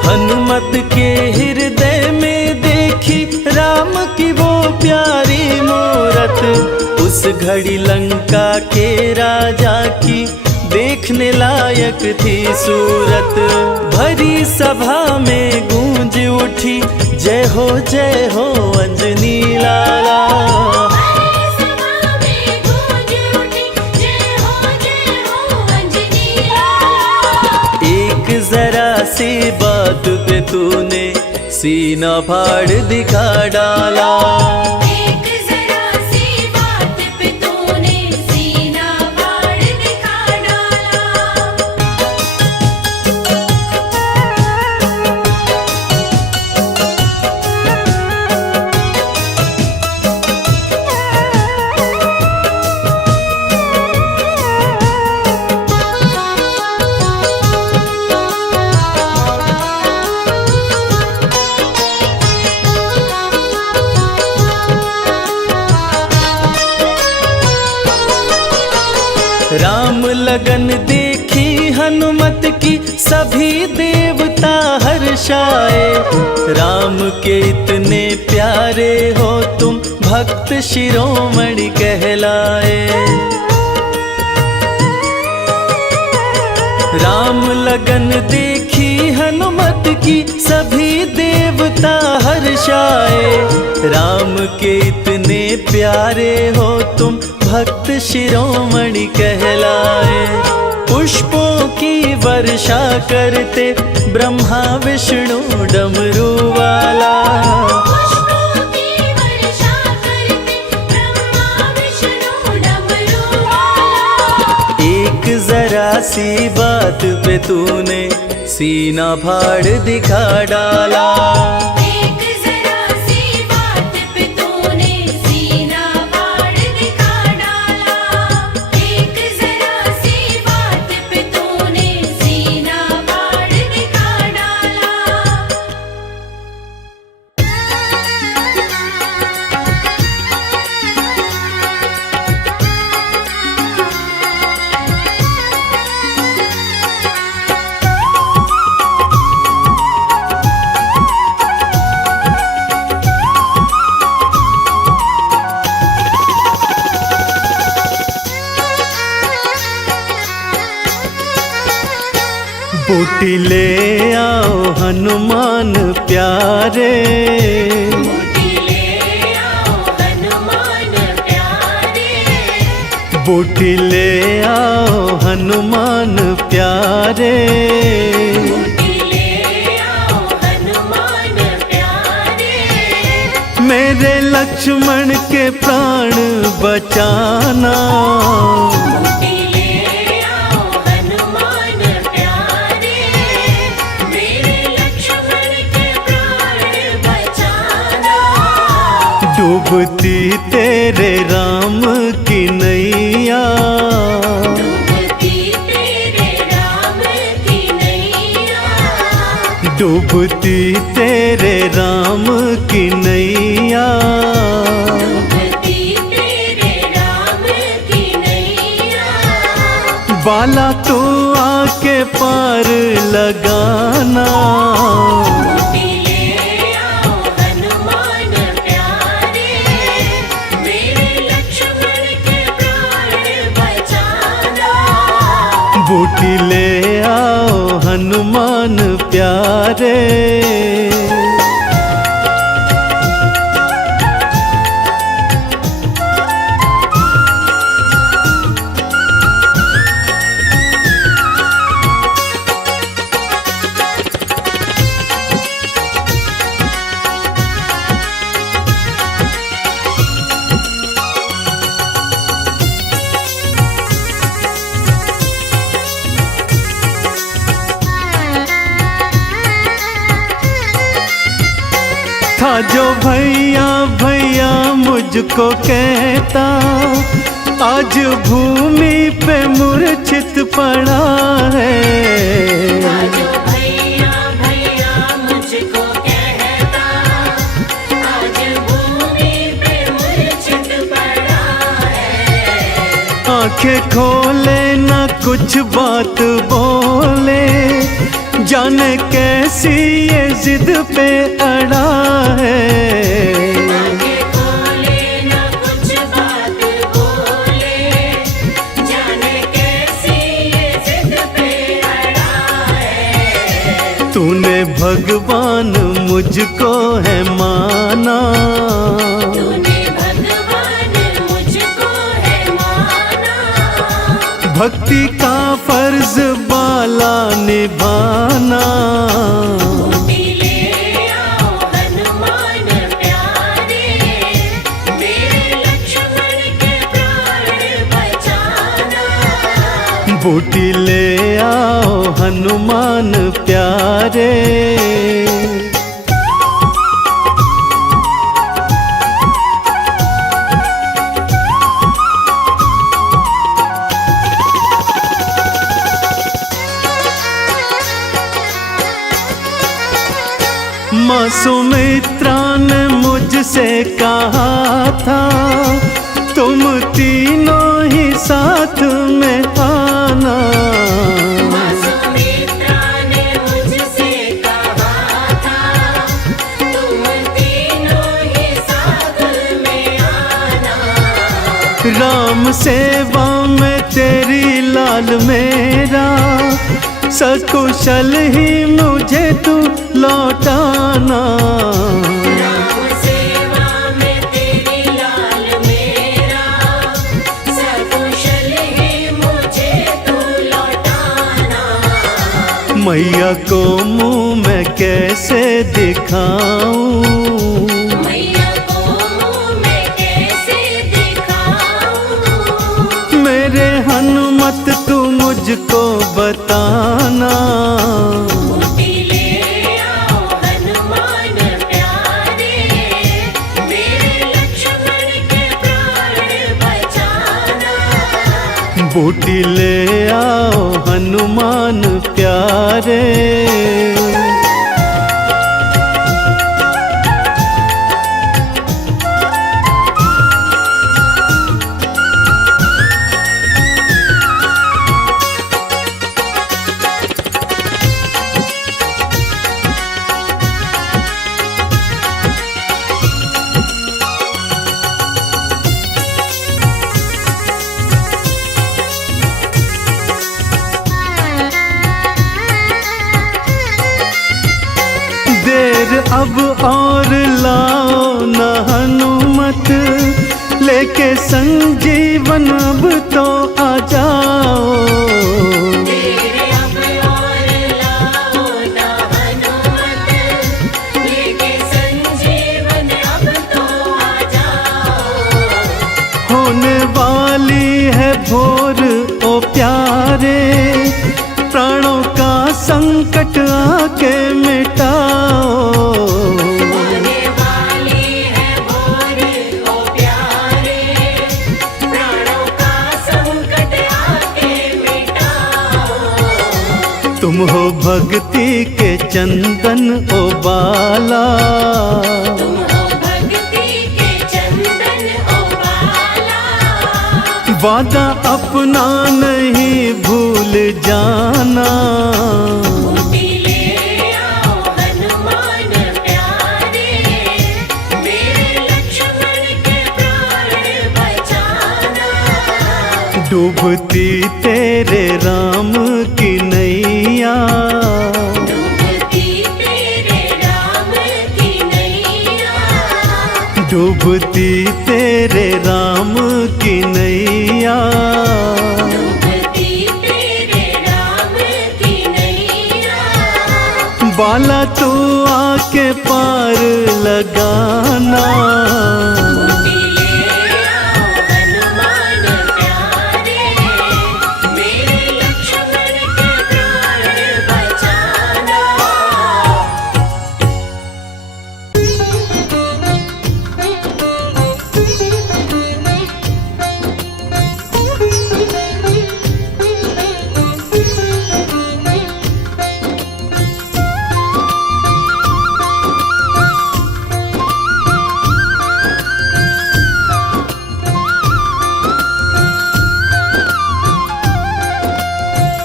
हनुमत के हृदय में देखी राम की वो प्यारी मूरत, उस घड़ी लंका के राजा की देखने लायक थी सूरत। भरी सभा में गूंज उठी जय हो अंजनी लाला। भरी सभा में गूंज उठी जय हो अंजनी लाला। एक जरा सी बात पे तूने सीना फाड़ दिखा डाला। एक जरा सी बात पे तूने सीना फाड़ दिखा डाला। राम लगन देखी हनुमत की सभी देवता हर्षाए। राम के इतने प्यारे हो तुम भक्त शिरोमणि कहलाए। राम लगन देखी हनुमत की सभी देवता हर्षाए। राम के इतने प्यारे हो तुम भक्त शिरोमणि कहलाए। पुष्पों की वर्षा करते ब्रह्मा विष्णु डमरू वाला। पुष्पों की वर्षा करते ब्रह्मा विष्णु डमरू वाला। एक जरा सी बात पे तूने सीना फाड़ दिखा डाला। एक जरा सी बात पे तूने सीना फाड़ दिखा डाला। एक जरा सी बात पे तूने सीना फाड़ दिखा डाला। बूटी ले आओ हनुमान प्यारे। बूटी ले आओ हनुमान प्यारे। बूटी ले आओ हनुमान प्यारे। बूटी ले आओ हनुमान प्यारे। मेरे लक्ष्मण के प्राण बचाना। बूटी ले आओ हनुमान प्यारे। मेरे लक्ष्मण के प्राण बचाना। डूबती तेरे राम की नैया। डूबती तेरे राम की नैया। डूबती तेरे राम की नैया। डूबती तेरे राम की नैया। बाला तू आके पार लगाना। बूटी ले आओ हनुमान प्यारे। मेरे लक्ष्मण के प्राण बचाना। बूटी ले आओ हनुमान प्यारे। था जो भैया भैया मुझको कहता, आज भूमि पे मूर्छित पड़ा है। आज भैया भैया मुझको कहता, आज भूमि पे मूर्छित पड़ा है। आंखें खोले ना कुछ बात बोले, जाने कैसी ये जिद पे अड़ा है। आंखें खोले ना कुछ बात बोले, जाने कैसी ये जिद पे अड़ा है। तूने भगवान मुझको है माना, तूने भगवान मुझको है माना। भक्ति का फर्ज बाला निभाना। बूटी ले आओ हनुमान प्यारे, मेरे लक्ष्मण के प्राण बचाना। बूटी ले आओ हनुमान प्यारे। माँ सुमित्रा ने मुझसे कहा था, तुम तीनों ही साथ में आना। माँ सुमित्रा ने मुझसे कहा था, तुम तीनों ही साथ में राम सेवा में तेरी लाल मेरा, सकुशल ही मुझे तू लौटाना। राम सेवा में तेरी लाल मेरा, सकुशल ही मुझे तू लौटाना। मैया को मुँह मैं कैसे दिखाऊं, मैया को मुँह मैं कैसे दिखाऊं। मेरे हनुमत तू मुझको बताना। बूटी ले आओ हनुमान प्यारे, मेरे लक्ष्मण के प्राण बचाना। बूटी ले आओ हनुमान प्यारे। देर अब और लाओ न हनुमत, लेके संजीवन अब तो आ जाओ। तेरे अब और लाओ ना हनुमत, लेके संजीवन अब तो आ जाओ। होने वाली है भोर ओ प्यारे, प्राणों का संकट आके मिटाओ। होने वाली है भोर ओ प्यारे, प्राणों का संकट आके मिटाओ। तुम हो भक्ति के चंदन ओ बाला, तुम हो भक्ति के चंदन ओ बाला। वादा अपना नहीं भूल जाना। बूटी ले आओ हनुमान प्यारे, मेरे लक्ष्मण के प्राण बचाना। डूबती तेरे राम की नैया, डूबती तेरे राम की नैया। डूबती तेरे राम की नैया। डूबती तेरे राम की नैया। बाला तू आके पार लगाना। बूटी ले आओ हनुमान प्यारे, मेरे लक्ष्मण के प्राण बचाना।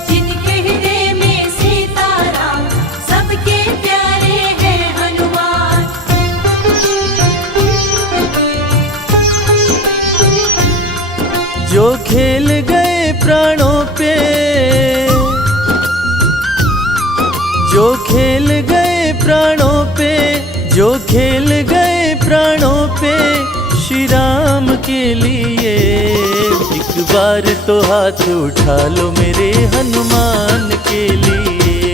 जिनके हृदय में सीताराम, सबके प्यारे हैं हनुमान। जो खेल गए प्राणों पे, जो खेल गए प्राणों पे, जो खेल गए प्राणों पे श्री राम के लिए। एक बार तो हाथ उठा लो मेरे हनुमान के लिए।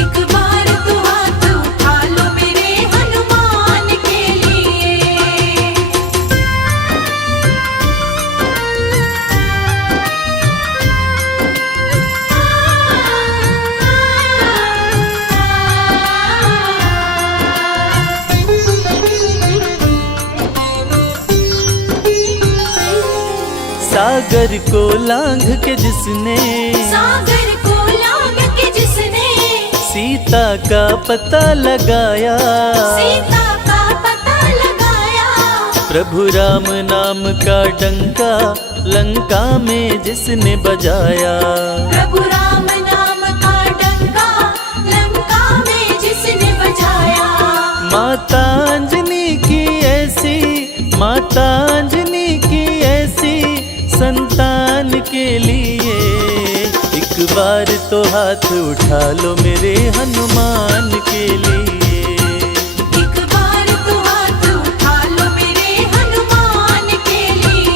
एक बार तो हाथ उठा लो मेरे हनुमान के लिए। सागर को लांघ के जिसने, सागर को लांघ के जिसने, सीता का पता लगाया। सीता का पता लगाया। प्रभु राम नाम का डंका लंका में जिसने बजाया। प्रभु राम नाम का डंका लंका में जिसने बजाया। माता अंजनी की ऐसी, माता अंजनी की ऐसी बार तो हाथ उठा लो मेरे हनुमान के लिए। एक बार तो हाथ उठा लो मेरे हनुमान के लिए।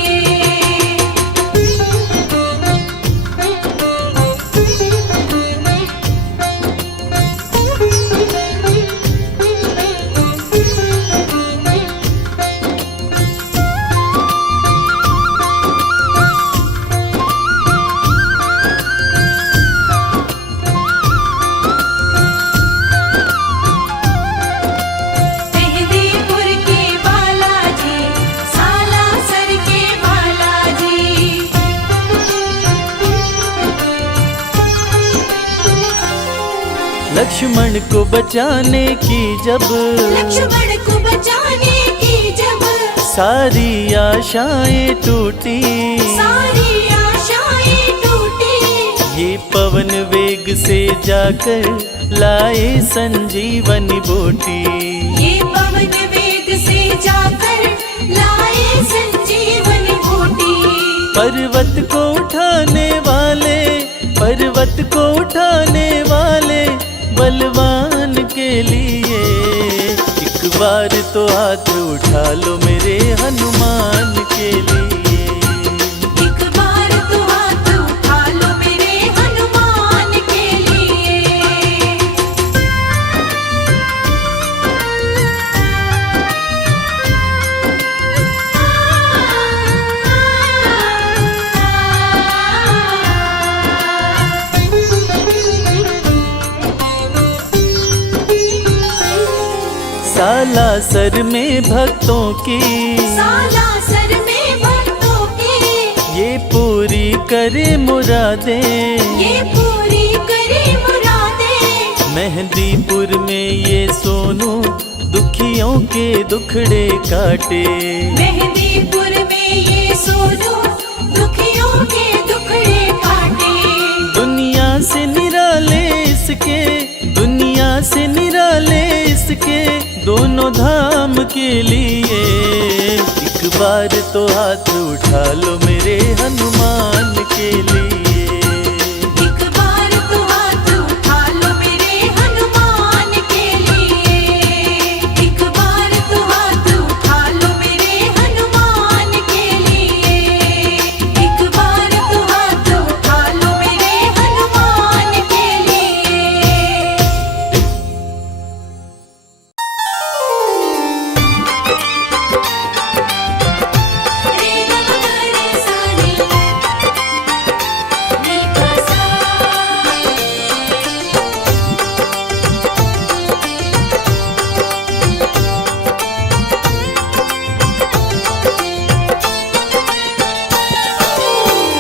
मेहंदीपुर के बालाजी, सालासर के बालाजी। लक्ष्मण को बचाने की जब लक्ष्मण को बचाने की जब सारी आशाएं टूटी, सारी आशाएं टूटी। ये पवन वेग से जाकर लाए संजीवनी बूटी। ये पवन वेग से जाकर लाए संजीवनी बूटी। पर्वत को उठाने वाले, पर्वत को उठाने वाले बलवान के लिए एक बार तो हाथ उठा लो मेरे हनुमान के लिए। एक बार तो हाथ उठा लो मेरे हनुमान के लिए। सालासर में भक्तों की सालासर में भक्तों की ये पूरी करे मुरादें, ये पूरी करे मुरादें। मेहंदीपुर में ये सोनू दुखियों के दुखड़े काटे। मेहंदीपुर में ये सोनू दुखियों के दुखड़े काटे। दुनिया से निराले इसके, दुनिया से निराले इसके दोनों धाम के लिए एक बार तो हाथ उठा लो मेरे हनुमान के लिए। एक बार तो हाथ उठा लो मेरे हनुमान के लिए। एक बार तो हाथ उठा लो मेरे हनुमान के लिए। एक बार तो हाथ उठा लो मेरे हनुमान के लिए। रे ग ग रे सा रे नी प सा।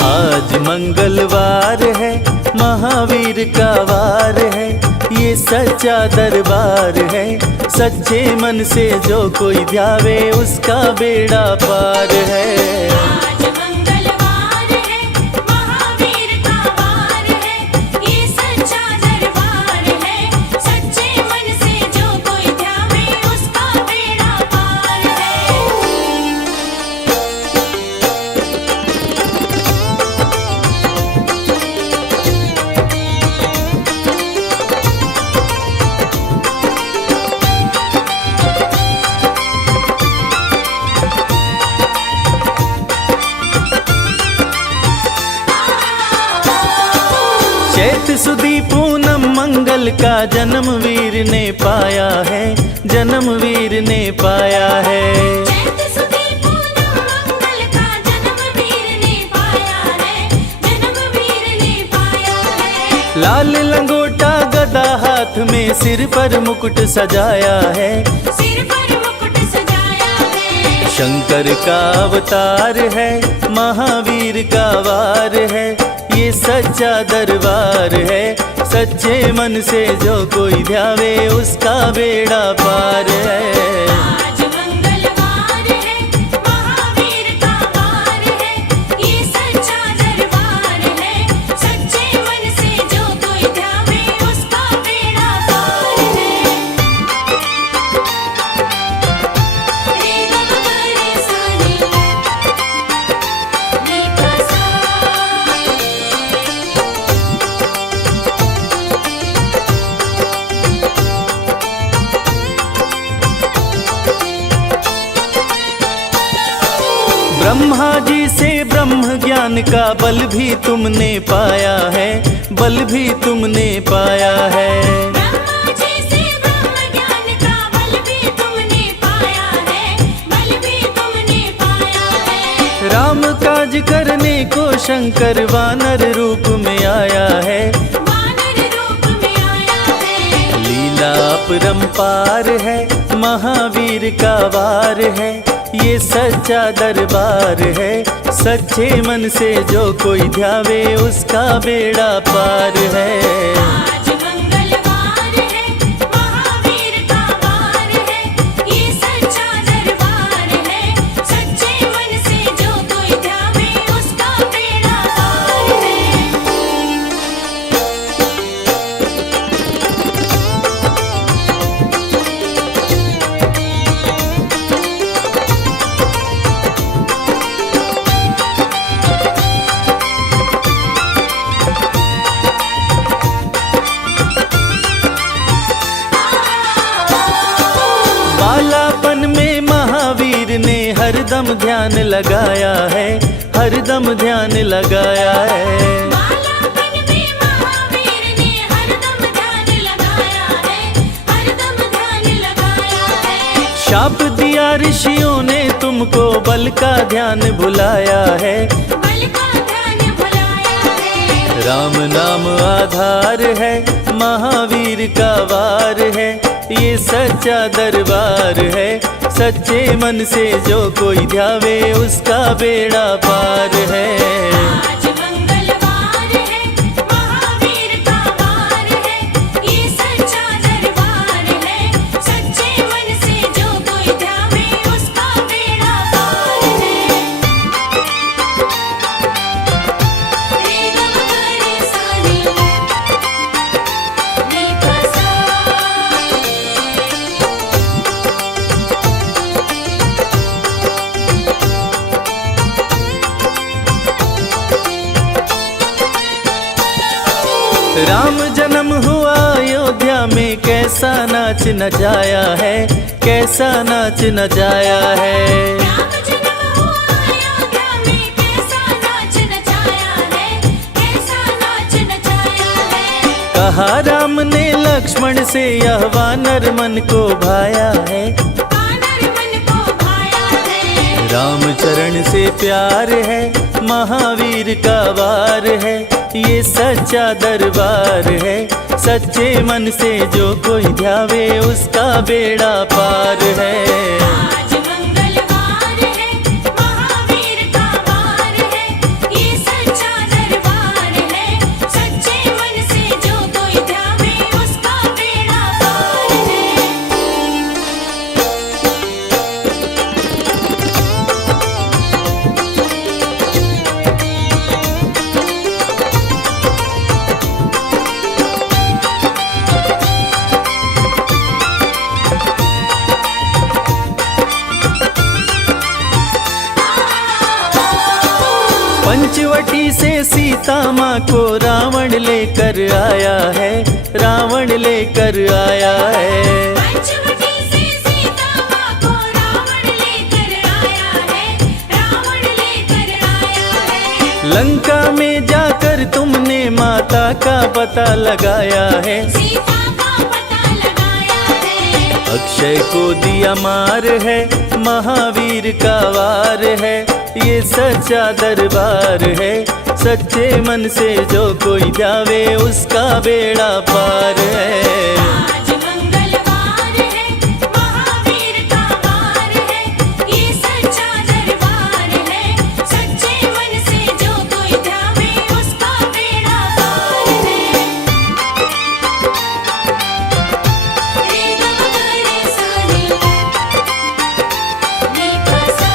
आज मंगलवार है, महावीर का वार है, ये सच्चा दरबार है। सच्चे मन से जो कोई ध्यावे उसका बेड़ा पार है। आज मंगलवार है, महावीर का वार है, ये सच्चा दरबार है। सच्चे मन से जो कोई ध्यावे उसका बेड़ा पार है। चैत सुदी पूनम मंगल का जन्म वीर ने पाया है, जन्म वीर ने पाया है। चैत सुदी पूनम मंगल का जन्म वीर ने पाया है, जन्म वीर ने पाया है। लाल लंगोटा गदा हाथ में, सिर पर मुकुट सजाया है। सिर पर मुकुट सजाया है। शंकर का अवतार है, महावीर का वार है, ये सच्चा दरबार है। सच्चे मन से जो कोई ध्यावे उसका बेड़ा पार है। आज मंगलवार है, महावीर का वार है, ये सच्चा दरबार है। सच्चे मन से जो कोई ध्यावे उसका बेड़ा पार है। रे ग ग रे सा रे नी प सा। ब्रह्मा जी से ब्रह्म ज्ञान का बल भी तुमने पाया है, बल भी तुमने पाया है। ब्रह्मा जी से ब्रह्म ज्ञान का बल भी तुमने पाया है, बल भी तुमने पाया है। राम काज करने को शंकर वानर रूप में आया है, वानर रूप में आया है। लीला अपरंपार है, महावीर का वार है, ये सच्चा दरबार है। सच्चे मन से जो कोई ध्यावे उसका बेड़ा पार है। आज मंगलवार है, महावीर का वार है, ये सच्चा दरबार है। सच्चे मन से जो कोई ध्यावे उसका बेड़ा पार है। बालापन में महावीर ने हरदम ध्यान लगाया है, हरदम ध्यान लगाया है। बालापन में महावीर ने हरदम ध्यान लगाया है, हरदम ध्यान लगाया है। शाप दिया ऋषियों ने तुमको, बल का ध्यान भुलाया है। बल का ध्यान भुलाया है। राम नाम आधार है, महावीर का वार है, ये सच्चा दरबार है। सच्चे मन से जो कोई ध्यावे उसका बेड़ा पार है। आज मंगलवार है, महावीर का वार है, ये सच्चा दरबार है। सच्चे मन से जो कोई ध्यावे उसका बेड़ा पार है। रे ग म ग रे सा रे, रे प सा। राम जन्म हुआ अयोध्या में, कैसा नाच नचाया है, कैसा नाच नचाया है। राम जन्म हुआ अयोध्या में, कैसा नाच नचाया है, कैसा नाच नचाया है। कहा राम ने लक्ष्मण से, यह वानर मन को भाया है। वानर मन को भाया है। राम चरण से प्यार है, महावीर का वार है, ये सच्चा दरबार है। सच्चे मन से जो कोई ध्यावे उसका बेड़ा पार है। आज मंगलवार है, महावीर का वार है, ये सच्चा दरबार है। सच्चे मन से जो कोई ध्यावे उसका बेड़ा पार है। पंचवटी से सीता माँ को रावण लेकर आया है, रावण लेकर आया है। पंचवटी से सीता माँ को रावण लेकर आया है, रावण लेकर आया है। लंका में जाकर तुमने माता का पता लगाया है। सीता का पता लगाया है। अक्षय को दिया मार है, महावीर का वार है, ये सच्चा दरबार है। सच्चे मन से जो कोई ध्यावे उसका बेड़ा पार है। आज मंगलवार है, महावीर का वार है, ये सच्चा दरबार है। सच्चे मन से जो कोई ध्यावे उसका बेड़ा पार है। रे ग म ग रे सा रे, रे प सा।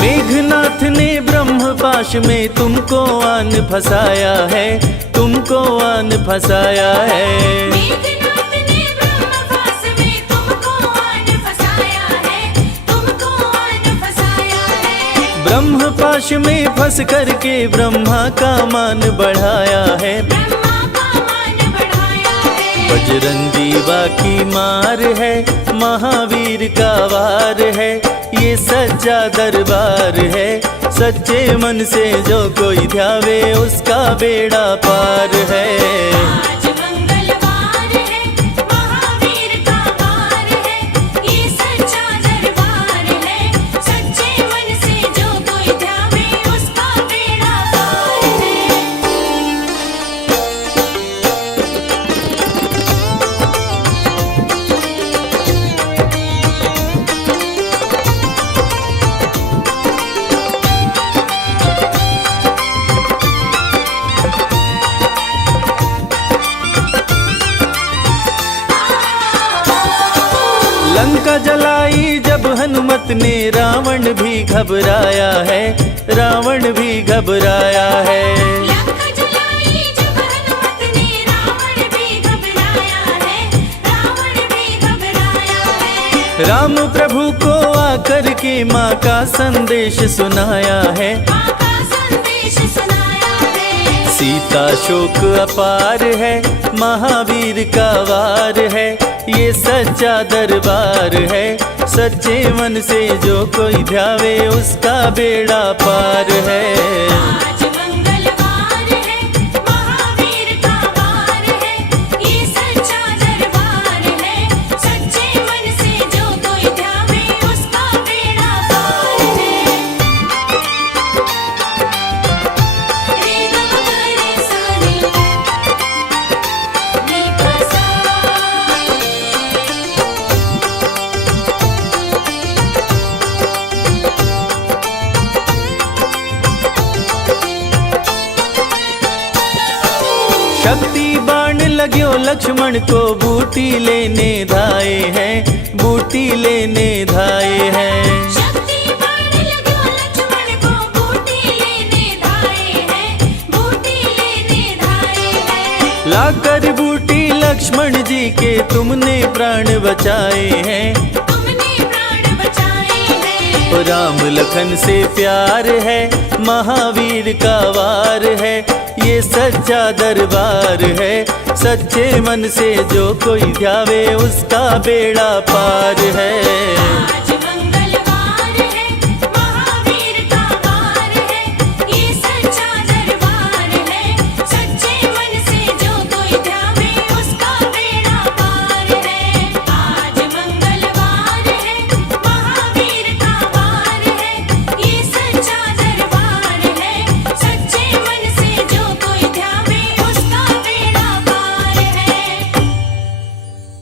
मेघनाथ ने ब्रह्म पाश में तुमको आन फंसाया है, तुमको आन फंसाया है। मेघनाथ ने ब्रह्मवास में तुमको आन फंसाया है, तुमको आन फंसाया है। ब्रह्म पाश में फंस करके ब्रह्मा का मान बढ़ाया है। ब्रह्मा का मान बढ़ाया है। बजरंगी बाकी मार है, महावीर का वार है, ये सच्चा दरबार है। सच्चे मन से जो कोई ध्यावे उसका बेड़ा पार है। आज मंगलवार है, महावीर का वार है, ये सच्चा दरबार है। सच्चे मन से जो कोई ध्यावे उसका बेड़ा पार है। लंका जलाई जब हनुमत ने रावण भी घबराया है, रावण भी घबराया है। लंका जलाई जब हनुमत ने रावण भी घबराया है, रावण भी घबराया है। राम प्रभु को आकर के माँ का संदेश सुनाया है। माँ का संदेश सुनाया है। सीता शोक अपार है, महावीर का वार है, ये सच्चा दरबार है। सच्चे मन से जो कोई ध्यावे उसका बेड़ा पार है। आज मंगलवार है, महावीर का वार है, ये सच्चा दरबार है। सच्चे मन से जो कोई ध्यावे उसका बेड़ा पार है। रे ग म ग रे सा रे, नी प सा। शक्ति बाण लग्यो लक्ष्मण को बूटी लेने धाए हैं, बूटी लेने धाए हैं। शक्ति बाण लग्यो लक्ष्मण को बूटी लेने धाए हैं, बूटी लेने धाए हैं। लाकर बूटी लक्ष्मण जी के तुमने प्राण बचाए हैं। तुमने प्राण बचाए हैं। राम लखन से प्यार है, महावीर का वार है, ये सच्चा दरबार है। सच्चे मन से जो कोई ध्यावे उसका बेड़ा पार है। आज